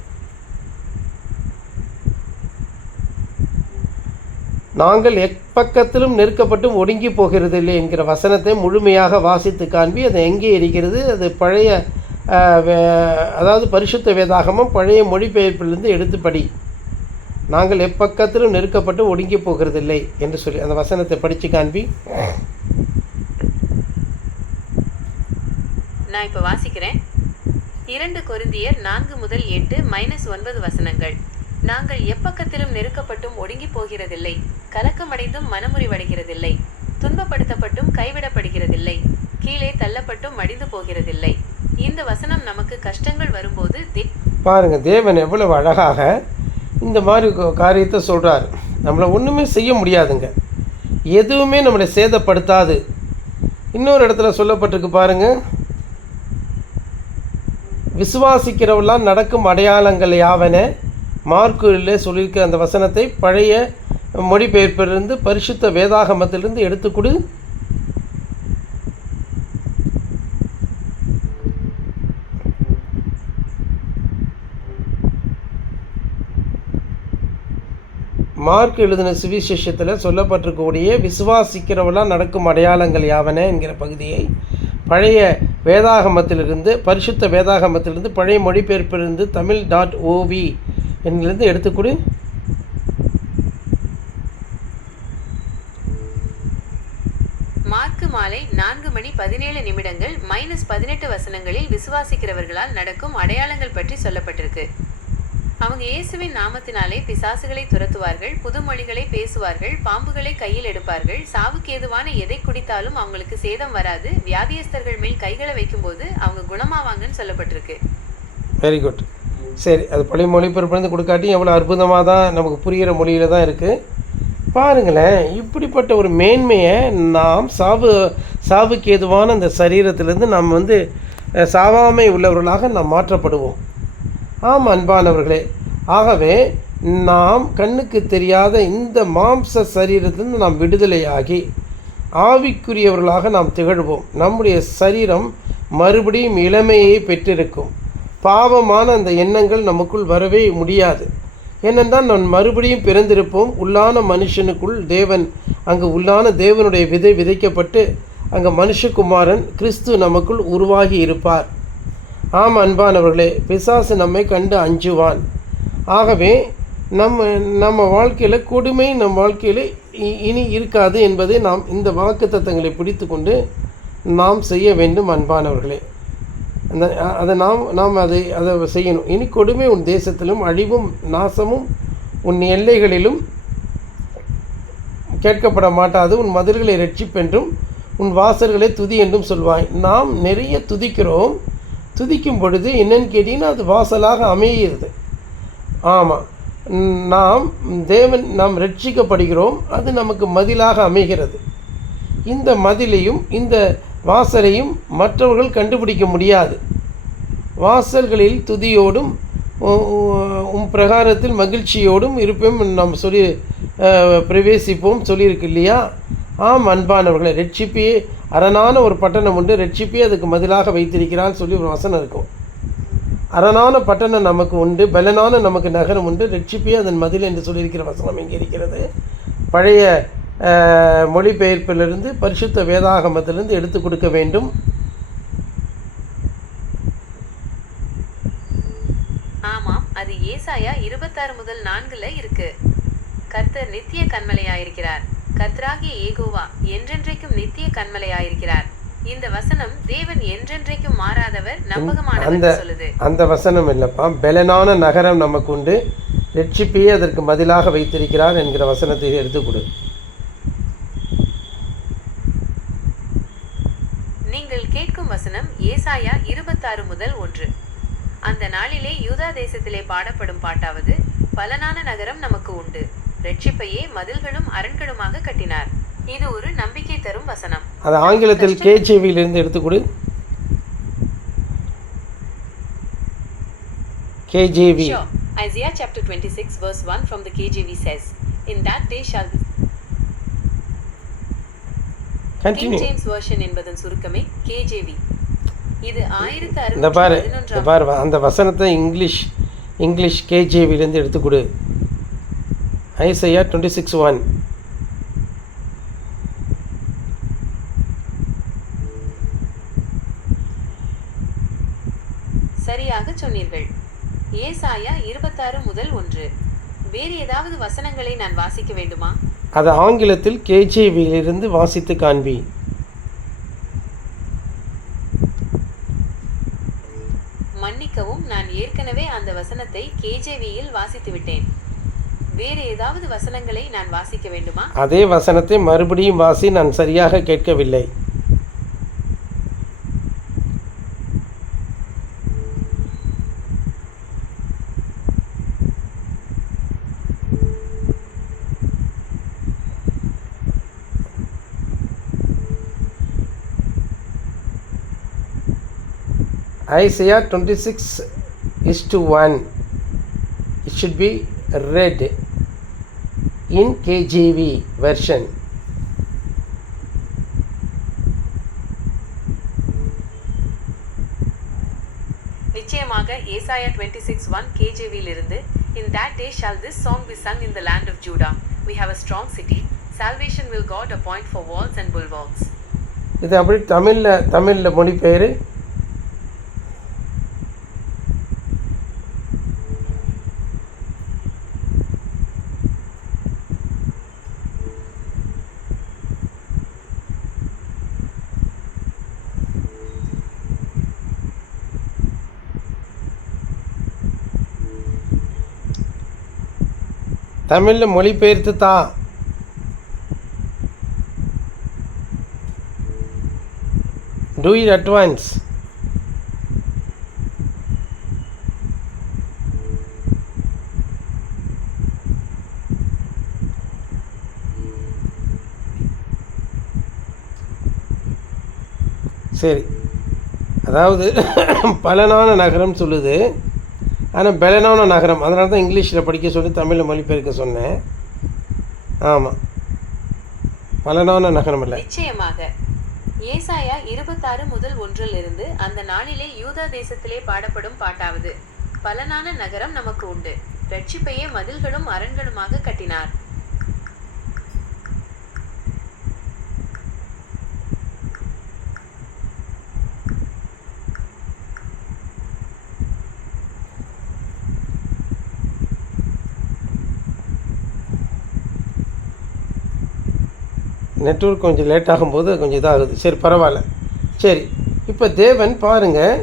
நாங்கள் எப்பக்கத்திலும் நெருக்கப்பட்டும் ஒடுங்கி போகிறதில்லை என்கிற வசனத்தை முழுமையாக வாசித்து காண்பி அது எங்கே இருக்கிறது? அது பழைய அதாவது பரிசுத்த வேதாகமம் பழைய மொழிபெயர்ப்பிலிருந்து எடுத்து படி. நாங்கள் எப்பக்கத்திலும் நெருக்கப்பட்டு ஒடுங்கி போகிறதில்லை என்று சொல்லி அந்த வசனத்தை படித்து காண்பி. நான் இப்ப வாசிக்கிறேன். 2 கொரிந்தியர் 4 முதல் 8-9 வசனங்கள். நாங்கள் எப்பக்கத்திலும் நெருக்கப்பட்டும் ஒடுங்கி போகிறதில்லை, கலக்கமடைந்தும் மனமுறிவடைகிறதில்லை, துன்பப்படுத்தப்பட்டும் கைவிடப்படுகிறதில்லை, கீழே தள்ளப்பட்டும் மடிந்து போகிறதில்லை. இந்த வசனம் நமக்கு கஷ்டங்கள் வரும்போது பாருங்க, தேவன் எவ்வளவு அழகாக இந்த மாதிரி காரியத்தை சொல்கிறார். நம்மளை ஒன்றுமே செய்ய முடியாதுங்க, எதுவுமே நம்மளை சேதப்படுத்தாது. இன்னொரு இடத்துல சொல்லப்பட்டிருக்கு பாருங்க, விசுவாசிக்கிறவெல்லாம் நடக்கும் அடையாளங்கள் யாவன. மார்க்கில் சொல்லியிருக்க அந்த வசனத்தை பழைய மொழிபெயர்ப்பிலிருந்து பரிசுத்த வேதாகமத்திலிருந்து எடுத்துக்கொடு. மார்க் எழுதின சுவிசேஷத்தில் சொல்லப்பட்டிருக்கக்கூடிய விசுவாசிக்கிறவெல்லாம் நடக்கும் அடையாளங்கள் யாவன என்கிற பகுதியை பழைய வேதாகமத்திலிருந்து பரிசுத்த வேதாகமத்திலிருந்து பழைய மொழிபெயர்ப்பிலிருந்து tamil.ov என்னிலிருந்து எடுத்துக்கொடு. மார்க்கு மாலை 4:17 -18 வசனங்களில் விசுவாசிக்கிறவர்களால் நடக்கும் அடையாளங்கள் பற்றி சொல்லப்பட்டிருக்கு. அவங்க இயேசுவின் நாமத்தினாலே பிசாசுகளை துரத்துவார்கள், புதுமொழிகளை பேசுவார்கள், பாம்புகளை கையில் எடுப்பார்கள், சாவுக்கேதுவான எதை குடித்தாலும் அவங்களுக்கு சேதம் வராது, வியாதியஸ்தர்கள் மேல் கைகளை வைக்கும்போது அவங்க குணமாவாங்கன்னு சொல்லப்பட்டிருக்கு. Very good. சரி, அது பழைய மொழிபெயர்ப்பிலிருந்து கொடுக்காட்டி எவ்வளோ அற்புதமாக தான் நமக்கு புரிகிற மொழியில் தான் இருக்குது. பாருங்களேன், இப்படிப்பட்ட ஒரு மேன்மையை நாம் சாவுக்கு ஏதுவான அந்த சரீரத்திலேருந்து நாம் சாவாமை உள்ளவர்களாக நாம் மாற்றப்படுவோம். ஆம் அன்பானவர்களே, ஆகவே நாம் கண்ணுக்கு தெரியாத இந்த மாம்ச சரீரத்திலிருந்து நாம் விடுதலையாகி ஆவிக்குரியவர்களாக நாம் திகழ்வோம். நம்முடைய சரீரம் மறுபடியும் இளமையை பெற்றிருக்கும். பாவமான அந்த எண்ணங்கள் நமக்குள் வரவே முடியாது. ஏனென்றால் நாம் மறுபடியும் பிறந்திருப்போம். உள்ளான மனுஷனுக்குள் தேவன், அங்கு உள்ளான தேவனுடைய விதை விதைக்கப்பட்டு அங்கே மனுஷகுமாரன் கிறிஸ்து நமக்குள் உருவாகி இருப்பார். ஆம் அன்பானவர்களே, பிசாசு நம்மை கண்டு அஞ்சுவான். ஆகவே நம்ம வாழ்க்கையில் கொடுமை நம் வாழ்க்கையில் இனி இருக்காது என்பதை நாம் இந்த வாக்குத்தத்தங்களை பிடித்து கொண்டு நாம் செய்ய வேண்டும். அன்பானவர்களே, அதை செய்யணும். இனி கொடுமை உன் தேசத்திலும் அழிவும் நாசமும் உன் எல்லைகளிலும் கேட்கப்பட மாட்டாது. உன் மதில்களை ரட்சிப்பென்றும் உன் வாசல்களை துதி என்றும் சொல்வாய். நாம் நிறைய துதிக்கிறோம். துதிக்கும் பொழுது என்னன்னு கேட்டிங்கன்னா அது வாசலாக அமைகிறது. ஆமாம், நாம் ரட்சிக்கப்படுகிறோம், அது நமக்கு மதிலாக அமைகிறது. இந்த மதிலையும் இந்த வாசலையும் மற்றவர்கள் கண்டுபிடிக்க முடியாது. வாசல்களில் துதியோடும் பிரகாரத்தில் மகிழ்ச்சியோடும் இருப்போம் நாம் சொல்லி பிரவேசிப்போம் சொல்லியிருக்கு இல்லையா? ஆம் அன்பானவர்களை, ரட்சிப்பையே அரணான ஒரு பட்டணம் உண்டு, ரட்சிப்பையே அதுக்கு மதிலாக வைத்திருக்கிறான்னு சொல்லி ஒரு வசனம் இருக்கும். அரணான பட்டணம் நமக்கு உண்டு, பலனான நமக்கு நகரம் உண்டு, ரட்சிப்பையே அதன் மதில் என்று சொல்லியிருக்கிற வசனம் எங்கே இருக்கிறது? பழைய மொழிபெயர்ப்பிலிருந்து பரிசுத்த வேதாகமத்திலிருந்து எடுத்து கொடுக்க வேண்டும். ஆமாம், அது ஏசாயா 26:4 இருக்கு. கர்த்தர் நித்திய கன்மலையாயிருக்கிறார், கர்த்தராகிய யெகோவா என்றென்றைக்கும் நித்திய கன்மலையாயிருக்கிறார். இந்த வசனம் தேவன் என்றென்றைக்கும் மாறாதவர், நம்பகமானவர் சொல்லுது. அந்த வசனம் இல்லப்பா, பலனான நகரம் நமக்கு உண்டு, ரட்சிப்பையே அதற்கு மதிலாக வைத்திருக்கிறார் என்கிற வசனத்தை எடுத்துக்கொடு. நீங்கள் கேட்கும் வசனம் ஏசாயா 26:1. அந்த நாளிலே யூதா தேசத்திலே பாடப்படும் பாட்டாவது, பலனான நகரம் நமக்கு உண்டு, ரட்சிப்பையே மதில்களும் அரண்களுமாக கட்டினார். இது ஒரு நம்பிக்கை தரும் வசனம். அது ஆங்கிலத்தில் KJV-யிலிருந்து எடுத்துக்கொடு. KJV. Sure. Isaiah chapter 26 verse 1 from the KJV says, "In that day shall..." Continue. King James version என்பதன் சுருக்கமே KJV. இது 1611. இந்த பாரு அந்த வசனத்தை இங்கிலீஷ் KJV-யிலிருந்து எடுத்துக்கொடு. Isaiah 26:1. சரியாக சொன்னீர்கள். ஏசாயா 26:1. வேறு ஏதாவது வசனங்களை நான் வாசிக்க வேண்டுமா? அது ஆங்கிலத்தில் KJV-யிலிருந்து வாசித்து காண்பி. மன்னிக்கவும், நான் ஏற்கனவே அந்த வசனத்தை கேஜேவியில் வாசித்துவிட்டேன். வேறு ஏதாவது வசனங்களை நான் வாசிக்க வேண்டுமா? அதே வசனத்தை மறுபடியும் வாசி, நான் சரியாக கேட்கவில்லை. Isaiah 26:1. It should be read in KJV version. நிச்சயமாக ஏசாயா 26:1 கேஜேவியிலிருந்து, In that day shall this song be sung in the land of Judah. We have a strong city. Salvation will God appoint for walls and bulwarks. இது அப்படி தமிழில் மொழிபெயர். தமிழில் மொழிபெயர்த்து தான். Do it at once. சரி, அதாவது பலனான நகரம் சொல்லுது, ஆனால் பெலனான நகரம், அதனால தான் இங்கிலீஷில் படிக்க சொல்லி தமிழில் மொழிபெயர்க்க சொன்னேன். ஆமாம், பலனான நகரம் இல்லை. நிச்சயமாக ஏசாயா 26:1 அந்த நாளிலே யூதா தேசத்திலே பாடப்படும் பாட்டாவது, பலனான நகரம் நமக்கு உண்டு, இரட்சிப்பையே மதில்களும் அரண்களுமாக கட்டினார். நெட்வொர்க் கொஞ்சம் லேட் ஆகும்போது கொஞ்சம் இதாகுது. சரி, பரவாயில்ல. சரி, இப்போ தேவன் பாருங்கள்,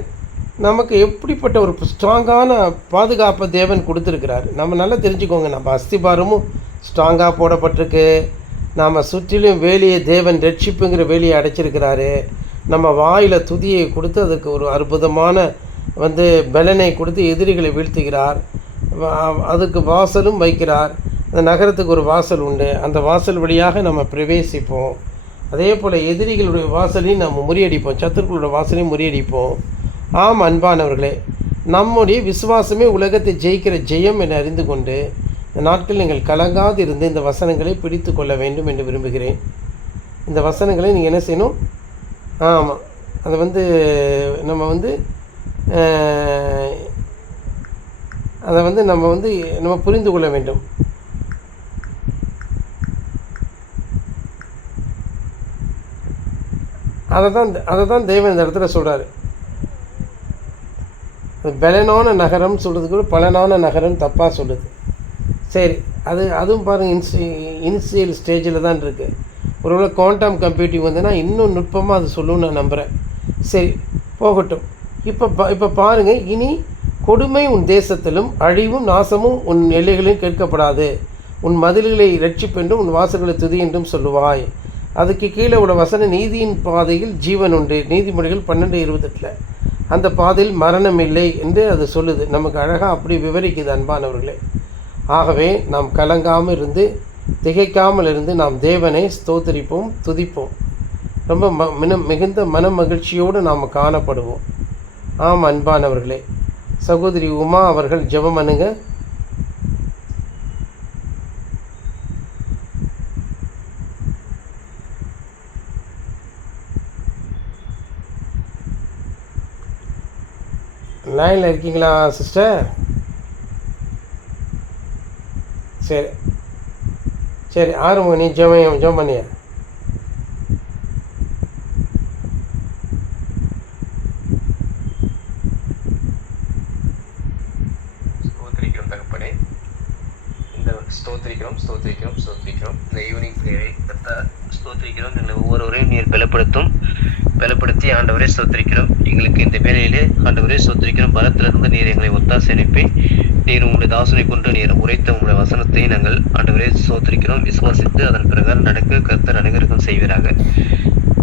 நமக்கு எப்படிப்பட்ட ஒரு ஸ்ட்ராங்கான பாதுகாப்பை தேவன் கொடுத்துருக்கிறார். நம்ம நல்லா தெரிஞ்சுக்கோங்க, நம்ம அஸ்திபாரமும் ஸ்ட்ராங்காக போடப்பட்டிருக்கு. நாம் சுற்றிலும் வேலியை தேவன் ரட்சிப்புங்கிற வேலியை அடைச்சிருக்கிறாரு. நம்ம வாயில் துதியை கொடுத்து அதுக்கு ஒரு அற்புதமான பலனை கொடுத்து எதிரிகளை வீழ்த்துகிறார். அதுக்கு வாசலும் வைக்கிறார். அந்த நகரத்துக்கு ஒரு வாசல் உண்டு, அந்த வாசல் வழியாக நம்ம பிரவேசிப்போம். அதே போல் எதிரிகளுடைய வாசலையும் நம்ம முறியடிப்போம், சத்துருக்களோட வாசலையும் முறியடிப்போம். ஆம் அன்பானவர்களே, நம்முடைய விசுவாசமே உலகத்தை ஜெயிக்கிற ஜெயம் என அறிந்து கொண்டு இந்த நாட்கள் நீங்கள் கலங்காது இருந்து இந்த வசனங்களை பிடித்து கொள்ள வேண்டும் என்று விரும்புகிறேன். இந்த வசனங்களை நீங்கள் என்ன செய்யணும்? ஆமாம், அதை நம்ம புரிந்து கொள்ள வேண்டும். அதை தான் தேவன் இந்த இடத்துல சொல்கிறாரு. பலனான நகரம் சொல்கிறது கூட பலனான நகரம் தப்பாக சொல்லுது. சரி, அதுவும் பாருங்கள், இனிஷியல் ஸ்டேஜில் தான் இருக்குது. ஒருவேளை குவாண்டம் கம்ப்யூட்டிங் வந்துன்னா இன்னும் நுட்பமாக அது சொல்லுன்னு நான் நம்புகிறேன். சரி, போகட்டும். இப்போ பாருங்கள், இனி கொடுமை உன் தேசத்திலும் அழிவும் நாசமும் உன் எல்லைகளையும் கேட்கப்படாது. உன் மதில்களை ரட்சிப்பென்றும் உன் வாசல்களை துதி என்றும் சொல்லுவாய். அதுக்கு கீழே உள்ள வசனம், நீதியின் பாதையில் ஜீவன் உண்டு. நீதிமொழிகள் 12:28. அந்த பாதையில் மரணம் இல்லை என்று அது சொல்லுது. நமக்கு அழகாக அப்படி விவரிக்குது அன்பானவர்களே. ஆகவே நாம் கலங்காமல் இருந்து திகைக்காமல் இருந்து நாம் தேவனை ஸ்தோத்திரிப்போம், துதிப்போம். ரொம்ப மிகுந்த மன மகிழ்ச்சியோடு நாம் காணப்படுவோம். ஆம் அன்பானவர்களே, சகோதரி உமா அவர்கள் ஜெபம் பண்ணுங்க. லைனில் இருக்கீங்களா சிஸ்டர்? சரி சரி, ஆரம்பம். நீ ஜெபம் பண்ணியா? ஸ்தோத்திரிக்கிறோம் தகப்பனே, இந்த ஸ்தோத்திரிக்கிறோம் இந்த ஈவினிங் பிரேயரை ஸ்தோத்திரிக்கிறோம். எங்களை ஒவ்வொருவரையும் நீர் பலப்படுத்தும். பலப்படுத்தி ஆண்டவரே ஸ்தோத்திரிக்கிறோம். எங்களுக்கு இந்த வேளையிலே ஆண்டவரே ஸ்தோத்திரிக்கிறோம். பலத்திலிருந்து நீர் எங்களை ஒத்தாசை அனுப்பி நீர் உங்களுடைய தாசனை கொண்டு நீர் உரைத்த உங்களுடைய வசனத்தை நாங்கள் ஆண்டவரே ஸ்தோத்திரிக்கிறோம். விசுவாசித்து அதன் பிரகாரம் நடக்க கர்த்தர் அனுகிரகம் செய்வீராக.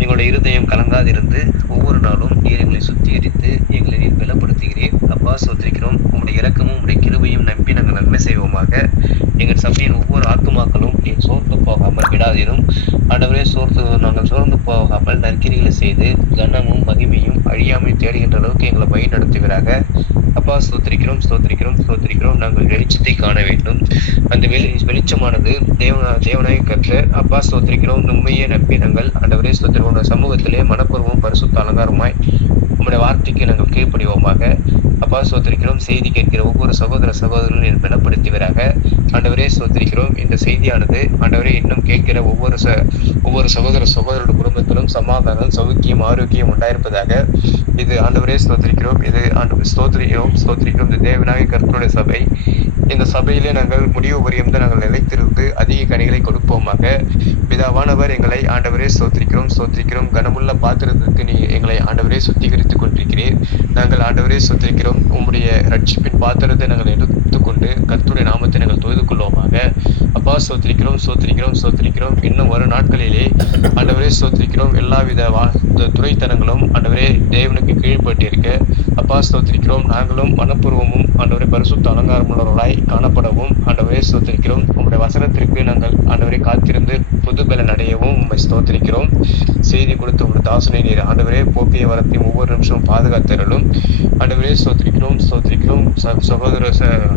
எங்களுடைய இருதயம் கலங்காதிருந்து ஒவ்வொரு நாளும் நீர் எங்களை சுத்திகரித்து எங்களை நீர் பலப்படுத்துகிறீர். அப்பா ஸ்தோத்திரிக்கிறோம். உங்களுடைய இரக்கமும் உங்களுடைய கிருபையும் நம்பி நாங்கள் நன்மை செய்வோமாக. எங்கள் சபையின் ஒவ்வொரு ஆத்துமாக்களும் நீர் சோர்ந்து போகாமல் விடாதிரும். ஆண்டவரே நாங்கள் சோர்ந்து போகாமல் நற்கிரிகளை செய்து கனமும் மகிமையும் அழியாமல் தேடுகின்ற அளவுக்கு எங்களை வழி நடத்துவீராக. அப்பா ஸ்தோத்திரிக்கிறோம் ஸ்தோத்திரிக்கிறோம் ஸ்தோத்திரிக்கிறோம். நாங்கள் வெளிச்சத்தை காண வேண்டும். அந்த வெளிச்சமானது தேவனாய் கர்த்தர். அப்பா ஸ்தோத்திரிக்கிறோம். உண்மையை நம்பி நாங்கள் ஆண்டவரே ஸ்தோத்திரிக்கிறோம். சமூகத்திலே மனப்பூர்வமும் பரிசுத்த அலங்காரமாய் உங்களுடைய வார்த்தைக்கு நாங்கள் கீழ்ப்படிவோமாக. அப்பா ஸ்தோத்திரிக்கிறோம். செய்தி கேட்கிற ஒவ்வொரு சகோதரர்களும் பலப்படுத்துவீராக. ஆண்டவரே ஸ்தோத்திரிக்கிறோம். இந்த செய்தியானது ஆண்டவரே இன்னும் கேட்கிற ஒவ்வொரு சகோதரருடைய குடும்பத்திலும் சமாதானம் சௌக்கியம் ஆரோக்கியம் உண்டாயிருப்பதாக. இது ஆண்டவரே ஸ்தோத்திரிக்கிறோம். இது ஸ்தோத்திரிக்கிறோம். இந்த தேவனாகிய கர்த்தருடைய சபை. இந்த சபையிலே நாங்கள் முடிவு பரியந்தம் நாங்கள் நிலைத்திருந்து அதிக கனிகளை கொடுப்போமாக. பிதாவானவர் எங்களை ஆண்டவரே ஸ்தோத்திரிக்கிறோம். கனமுள்ள பாத்திரத்திற்கு நீ எங்களை ஆண்டவரே சுத்திகரித்துக் கொண்டிருக்கிறீர். நாங்கள் ஆண்டவரே ஸ்தோத்திரிக்கிறோம். உம்முடைய ரட்சிப்பின் பாத்திரத்தை நாங்கள் எடுத்துக்கொண்டு கர்த்தருடைய நாமத்தை நாங்கள் தொழுது கொள்வோமாக. அப்பா ஸ்தோத்திரிக்கிறோம். இன்னும் வரும் நாட்களிலே ஆண்டவரே ஸ்தோத்திரிக்கிறோம். எல்லாவித துறைத்தனங்களும் ஆண்டவரே தேவனுக்கு கீழ்பட்டிருக்க அப்பா ஸ்தோத்திரிக்கிறோம். நாங்களும் மனப்பூர்வமும் ஆண்டவரே பரிசுத்த அலங்காரமுள்ளவர்களாய் காணப்படவும் ஆண்டவரே ஸ்தோத்திரிக்கிறோம். உங்களுடைய வசனத்திற்கு நாங்கள் ஆண்டவரை காத்திருந்து புது பலன் அடையவும் உண்மை ஸ்தோத்திரிக்கிறோம். செய்தி கொடுத்து உங்களுடைய தாசனை நீர் ஆண்டவரே போக்கிய வரத்தையும் ஒவ்வொரு நிமிஷமும் பாதுகாத்தரலும் ஆண்டவரே ஸ்தோத்திரிக்கிறோம். சகோதர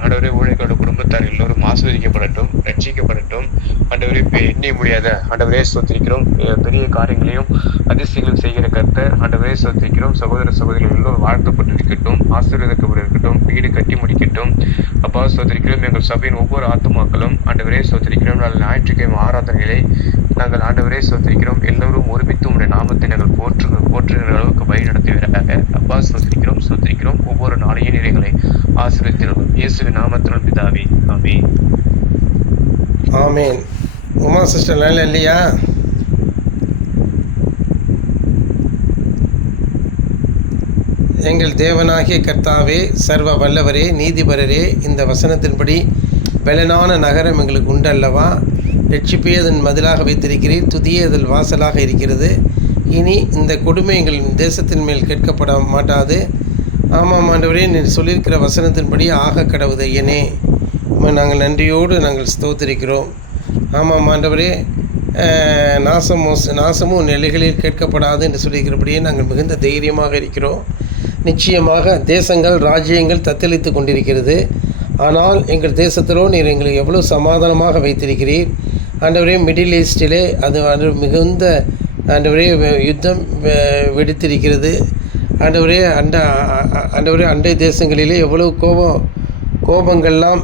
ஆண்டவரே ஊழியர்களோட குடும்பத்தார் எல்லோரும் ஆஸ்வதிக்கப்படட்டும், ரட்சிக்கப்படட்டும். ஆண்டவரே எண்ணி முடியாத ஆண்டவரே ஸ்தோத்திரிக்கிறோம். பெரிய காரியங்களையும் அதிசயங்களும் செய்கிற கர்த்தர் ஆண்டவரே ஸ்தோத்திரிக்கிறோம். சகோதரிகள் எல்லோரும் வாழ்த்தப்பட்டிருக்கட்டும், ஆசீர்வதிக்கப்பட்டிருக்கட்டும், வீடு கட்டி முடிக்கட்டும். அப்பா ஸ்தோத்திரிக்கிறோம். எங்கள் சபையின் ஒவ்வொரு ஆத்துமாக்களும் ஆண்டவரே ஸ்தோத்திரிக்கிறோம். நாங்கள் ஞாயிற்றுக்கிழமை ஆராதனைகளை நாங்கள் ஆண்டவரே ஸ்தோத்திரிக்கிறோம். எல்லோரும் ஒருமித்து உங்களுடைய நாமத்தை நாங்கள் போற்றுகிற அளவுக்கு வழி நடத்துவீராக. அப்பா ஸ்தோத்திரிக்கிறோம். ஒவ்வொரு நாளையும் எங்களை ஆசீர்வதித்திருக்கிறோம். இயேசுவின் நாமத்தினால் பிதாவே, ஆமென். ஆமேன். உமா சிஸ்டர் லைன்ல இல்லையா? எங்கள் தேவனாகிய கர்த்தாவே, சர்வ வல்லவரே, நீதிபரரே, இந்த வசனத்தின்படி பெலனான நகரம் எங்களுக்கு உண்டல்லவா? ரட்சிப்பே அதன் மதிலாக வைத்திருக்கிறீர், துதியே அதில் வாசலாக இருக்கிறது. இனி இந்த கொடுமை எங்கள் தேசத்தின் மேல் கேட்கப்பட மாட்டாது. ஆமாம் ஆண்டவரே, நீ சொல்லியிருக்கிற வசனத்தின்படி ஆக கடவுது ஐயனே. நாங்கள் நன்றியோடு நாங்கள் ஸ்தோத்திரிக்கிறோம். ஆமாம் ஆண்டவரே, நாசமும் நிலைகளில் கேட்கப்படாது என்று சொல்லியிருக்கிறபடியே நாங்கள் மிகுந்த தைரியமாக இருக்கிறோம். நிச்சயமாக தேசங்கள் ராஜ்யங்கள் தத்தளித்து கொண்டிருக்கிறது. ஆனால் எங்கள் தேசத்திலோ நீர் எங்களை எவ்வளோ சமாதானமாக வைத்திருக்கிறீர் ஆண்டவரே. மிடில் ஈஸ்டிலே அது மிகுந்த ஆண்டவரே யுத்தம் வெடித்திருக்கிறது ஆண்டவரே. அண்டை தேசங்களிலே எவ்வளோ கோபங்கள்லாம்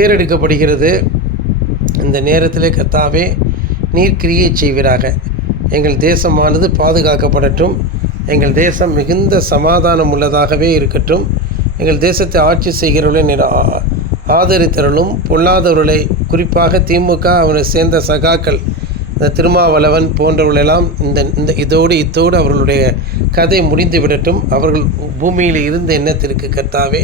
ஏறெடுக்கப்படுகிறது. இந்த நேரத்திலே கர்த்தாவே நீர் கிரியை செய்வீராக. எங்கள் தேசமானது பாதுகாக்கப்படட்டும். எங்கள் தேசம் மிகுந்த சமாதானம் உள்ளதாகவே இருக்கட்டும். எங்கள் தேசத்தை ஆட்சி செய்கிறவர்களை நீர் ஆதரித்தரலும். பொல்லாதவர்களை, குறிப்பாக திமுக அவனை சேர்ந்த சகாக்கள், இந்த திருமாவளவன் போன்றவர்களெல்லாம் இதோடு அவர்களுடைய கதை முடிந்து விடட்டும். அவர்கள் பூமியில் இருந்த எண்ணத்திற்கு கர்த்தாவே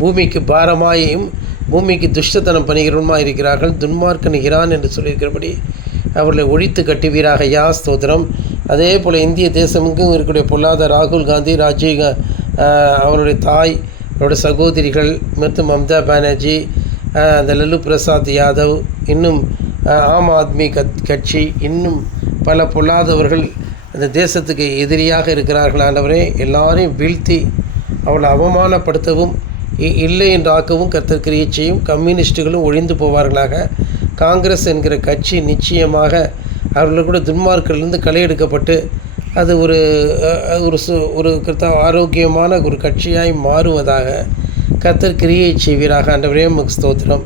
பூமிக்கு பாரமாயும் பூமிக்கு துஷ்டத்தனம் பண்ணுகிறவருமாக இருக்கிறார்கள். துன்மார்க்கன் இரான் என்று சொல்லியிருக்கிறபடி அவர்களை ஒழித்து கட்டுவீராக. யா ஸ்தோத்திரம். அதே போல் இந்திய தேசமுக்கும் இருக்கக்கூடிய பொல்லாத ராகுல் காந்தி, ராஜீவ் அவருடைய தாய், அவருடைய சகோதரிகள் மற்றும் மம்தா பானர்ஜி, அந்த லல்லு பிரசாத் யாதவ், இன்னும் ஆம் ஆத்மி கட்சி, இன்னும் பல பொல்லாதவர்கள் அந்த தேசத்துக்கு எதிரியாக இருக்கிறார்கள். ஆண்டவரே, எல்லாரையும் வீழ்த்தி அவளை அவமானப்படுத்தவும் இல்லை என்று ஆக்கவும் கர்த்தர் கிரியை செய்யும். கம்யூனிஸ்டுகளும் ஒழிந்து போவார்களாக. காங்கிரஸ் என்கிற கட்சி நிச்சயமாக அவர்கள் கூட துன்மார்க்கிலிருந்து களை எடுக்கப்பட்டு அது ஒரு ஆரோக்கியமான ஒரு கட்சியாய் மாறுவதாக கர்த்தர் கிரியை செய்வீராக. ஆண்டவரே, உமக்கு ஸ்தோத்திரம்.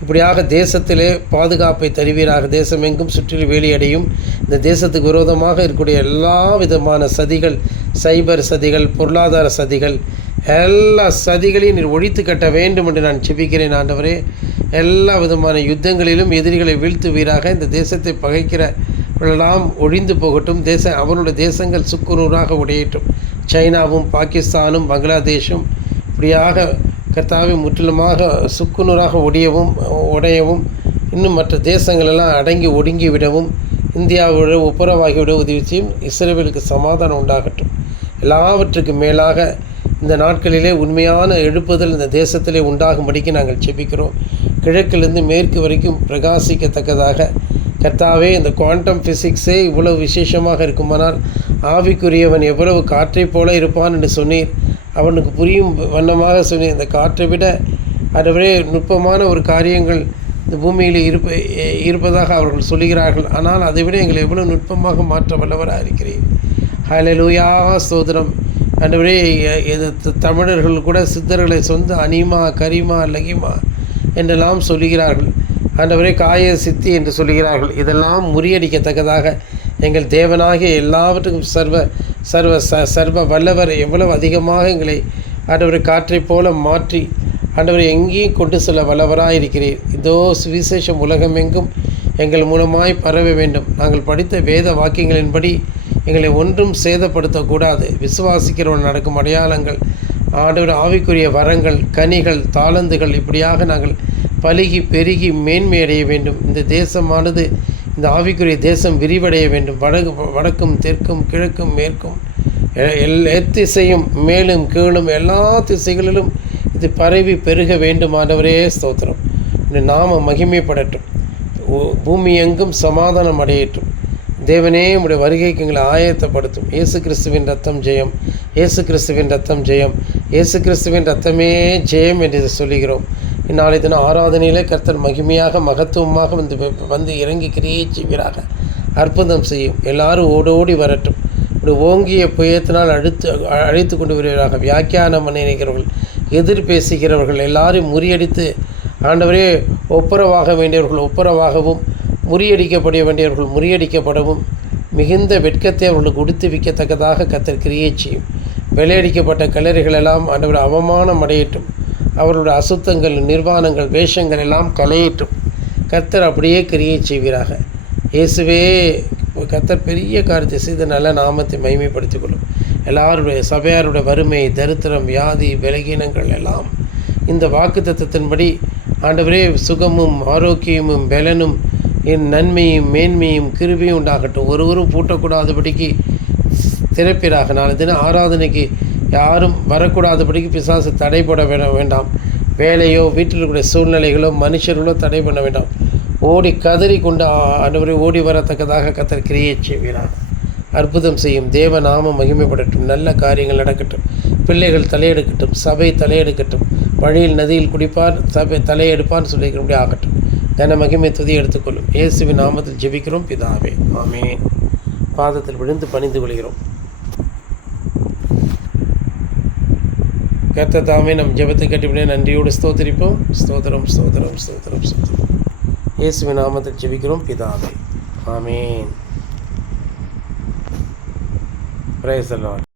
இப்படியாக தேசத்திலே பாதுகாப்பை தருவீராக. தேசம் எங்கும் சுற்றிலும் வேலியடையும். இந்த தேசத்துக்கு விரோதமாக இருக்கக்கூடிய எல்லா விதமான சதிகள், சைபர் சதிகள், பொருளாதார சதிகள், எல்லா சதிகளையும் நீர் ஒழித்து கட்ட வேண்டும் என்று நான் செபிக்கிறேன். ஆண்டவரே, எல்லா விதமான யுத்தங்களிலும் எதிரிகளை வீழ்த்துவீராக. இந்த தேசத்தை பகைக்கிற எல்லாம் ஒழிந்து போகட்டும். அவருடைய தேசங்கள் சுக்குநூறாக உடையட்டும். சைனாவும் பாகிஸ்தானும் பங்களாதேஷும் இப்படியாக கர்த்தாவே முற்றிலுமாக சுக்குநூறாக உடையவும் இன்னும் மற்ற தேசங்களெல்லாம் அடங்கி ஒடுங்கி விடவும் இந்தியாவோட ஒப்புரவாகிவிட உதவி செய்யும். இஸ்ரவேலுக்கு சமாதானம் உண்டாகட்டும். எல்லாவற்றுக்கும் மேலாக இந்த நாட்களிலே உண்மையான எழுப்புதல் இந்த தேசத்திலே உண்டாகும்படிக்கு நாங்கள் செபிக்கிறோம். கிழக்கிலிருந்து மேற்கு வரைக்கும் பிரகாசிக்கத்தக்கதாக கர்த்தாவே, இந்த குவாண்டம் ஃபிசிக்ஸே இவ்வளவு விசேஷமாக இருக்குமானால் ஆவிக்குரியவன் எவ்வளவு காற்றை போல இருப்பான் என்று சொன்னீர். அவனுக்கு புரியும் வண்ணமாக சொன்னீர். இந்த காற்றை விட அதுவரை நுட்பமான ஒரு காரியங்கள் இந்த பூமியில் இருப்பதாக அவர்கள் சொல்கிறார்கள். ஆனால் அதை விட எங்களை எவ்வளவு நுட்பமாக மாற்ற வல்லவராக இருக்கிறீர். ஹல்லேலூயா, ஸ்தோத்திரம். ஆண்டவரே, இது தமிழர்கள் கூட சித்தர்களை சொந்த அனிமா, கரிமா, லகிமா என்றெல்லாம் சொல்லுகிறார்கள். ஆண்டவரே, காய சித்தி என்று சொல்லுகிறார்கள். இதெல்லாம் முறியடிக்கத்தக்கதாக எங்கள் தேவனாகிய எல்லாவற்றுக்கும் சர்வ வல்லவர் எவ்வளவு அதிகமாக எங்களை ஆண்டவரை காற்றை போல மாற்றி ஆண்டவரை எங்கேயும் கொண்டு செல்ல வல்லவராக இருக்கிறீர். இதோ சுவிசேஷம் உலகமெங்கும் எங்கள் மூலமாய் பரவ வேண்டும். நாங்கள் படித்த வேத வாக்கியங்களின்படி எங்களை ஒன்றும் சேதப்படுத்தக்கூடாது. விசுவாசிக்கிறவர்கள் நடக்கும் அடையாளங்கள், ஆண்டவர் ஆவிக்குரிய வரங்கள், கனிகள், தாளந்துகள் இப்படியாக நாங்கள் பலுகி பெருகி மேன்மையடைய வேண்டும். இந்த தேசமானது, இந்த ஆவிக்குரிய தேசம் விரிவடைய வேண்டும். வடக்கும் தெற்கும் கிழக்கும் மேற்கும் எத்திசையும் மேலும் கீழும் எல்லா திசைகளிலும் இது பரவி பெருக வேண்டும். ஆண்டவரே, ஸ்தோத்திரம். இந்த நாம மகிமைப்படட்டும். பூமி எங்கும் சமாதானம் அடையட்டும். தேவனே, உடைய வருகைக்கு எங்களை ஆயத்தப்படுத்தும். இயேசு கிறிஸ்துவின் ரத்தம் ஜெயம், இயேசு கிறிஸ்துவின் ரத்தம் ஜெயம், இயேசு கிறிஸ்துவின் ரத்தமே ஜெயம் என்று சொல்லுகிறோம். இந்நாளை தினம் ஆராதனையிலே கர்த்தர் மகிமையாக மகத்துவமாக வந்து இறங்கி கிரியை செய்வீராக. அற்புதம் செய்யும். எல்லாரும் ஓடோடி வரட்டும். இப்படி ஓங்கிய புயத்தினால் அழைத்து கொண்டு வருவீராக. வியாக்கியானம் நினைக்கிறவர்கள், எதிர் பேசுகிறவர்கள் எல்லாரையும் முறியடித்து ஆண்டவரே, ஒப்புரவாக வேண்டியவர்கள் ஒப்புரவாகவும், முறியடிக்கப்பட வேண்டியவர்கள் முறியடிக்கப்படவும், மிகுந்த வெட்கத்தை அவர்களுக்கு உடுத்து வைக்கத்தக்கதாக கர்த்தர் கிரியை செய்யும். வெள்ளையடிக்கப்பட்ட கல்லறைகள் எல்லாம் ஆண்டவர் அவமானம் அடையட்டும். அவர்களுடைய அசுத்தங்கள், நிர்வாணங்கள், வேஷங்கள் எல்லாம் கலையட்டும். கர்த்தர் அப்படியே கிரியை செய்வீராக. இயேசுவே, கர்த்தர் பெரிய காரியத்தை செய்து நல்ல நாமத்தை மகிமைப்படுத்திக் கொள்ளும். எல்லாருடைய சபையாருடைய வறுமை, தரித்திரம், வியாதி, பலகீனங்கள் எல்லாம் இந்த வாக்குத்தத்தத்தின்படி ஆண்டவரே சுகமும் ஆரோக்கியமும் பலனும் என் நன்மையும் மேன்மையும் கிருபையும் உண்டாகட்டும். ஒருவரும் பூட்டக்கூடாதபடிக்கு திறப்பிறாக. நாளை தினம் ஆராதனைக்கு யாரும் வரக்கூடாதபடிக்கு பிசாசு தடைபட வேண்டாம். வேலையோ வீட்டில் இருக்கிற சூழ்நிலைகளோ மனுஷர்களோ தடை பண்ண வேண்டாம். ஓடி கதறி கொண்டு ஆண்டவரை ஓடி வரத்தக்கதாக கர்த்தர் கிரியை செய்வீராக. அற்புதம் செய்யும். தேவ நாமம் மகிமைப்படட்டும். நல்ல காரியங்கள் நடக்கட்டும். பிள்ளைகள் தலையெடுக்கட்டும். சபை தலையெடுக்கட்டும். வழியில் நதியில் குடிப்பார், சபை தலையெடுப்பான்னு சொல்லிக்கிறபடி ஆகட்டும். கன மகிமை துதி எடுத்துக்கொள்ளும். இயேசுவின் நாமத்தில் ஜெபிக்கிறோம் பிதாவே, ஆமென். பாதத்தில் விழுந்து பணிந்து கொள்கிறோம். கர்த்தர் தாமே நம் ஜெபத்தை கட்டிவிட நன்றியோடு ஸ்தோத்திரிப்போம். ஸ்தோத்திரம், ஸ்தோத்திரம், ஸ்தோத்திரம், ஸ்தோத்திரம். இயேசுவின் நாமத்தில் ஜெபிக்கிறோம் பிதாவே, ஆமென். Praise the Lord.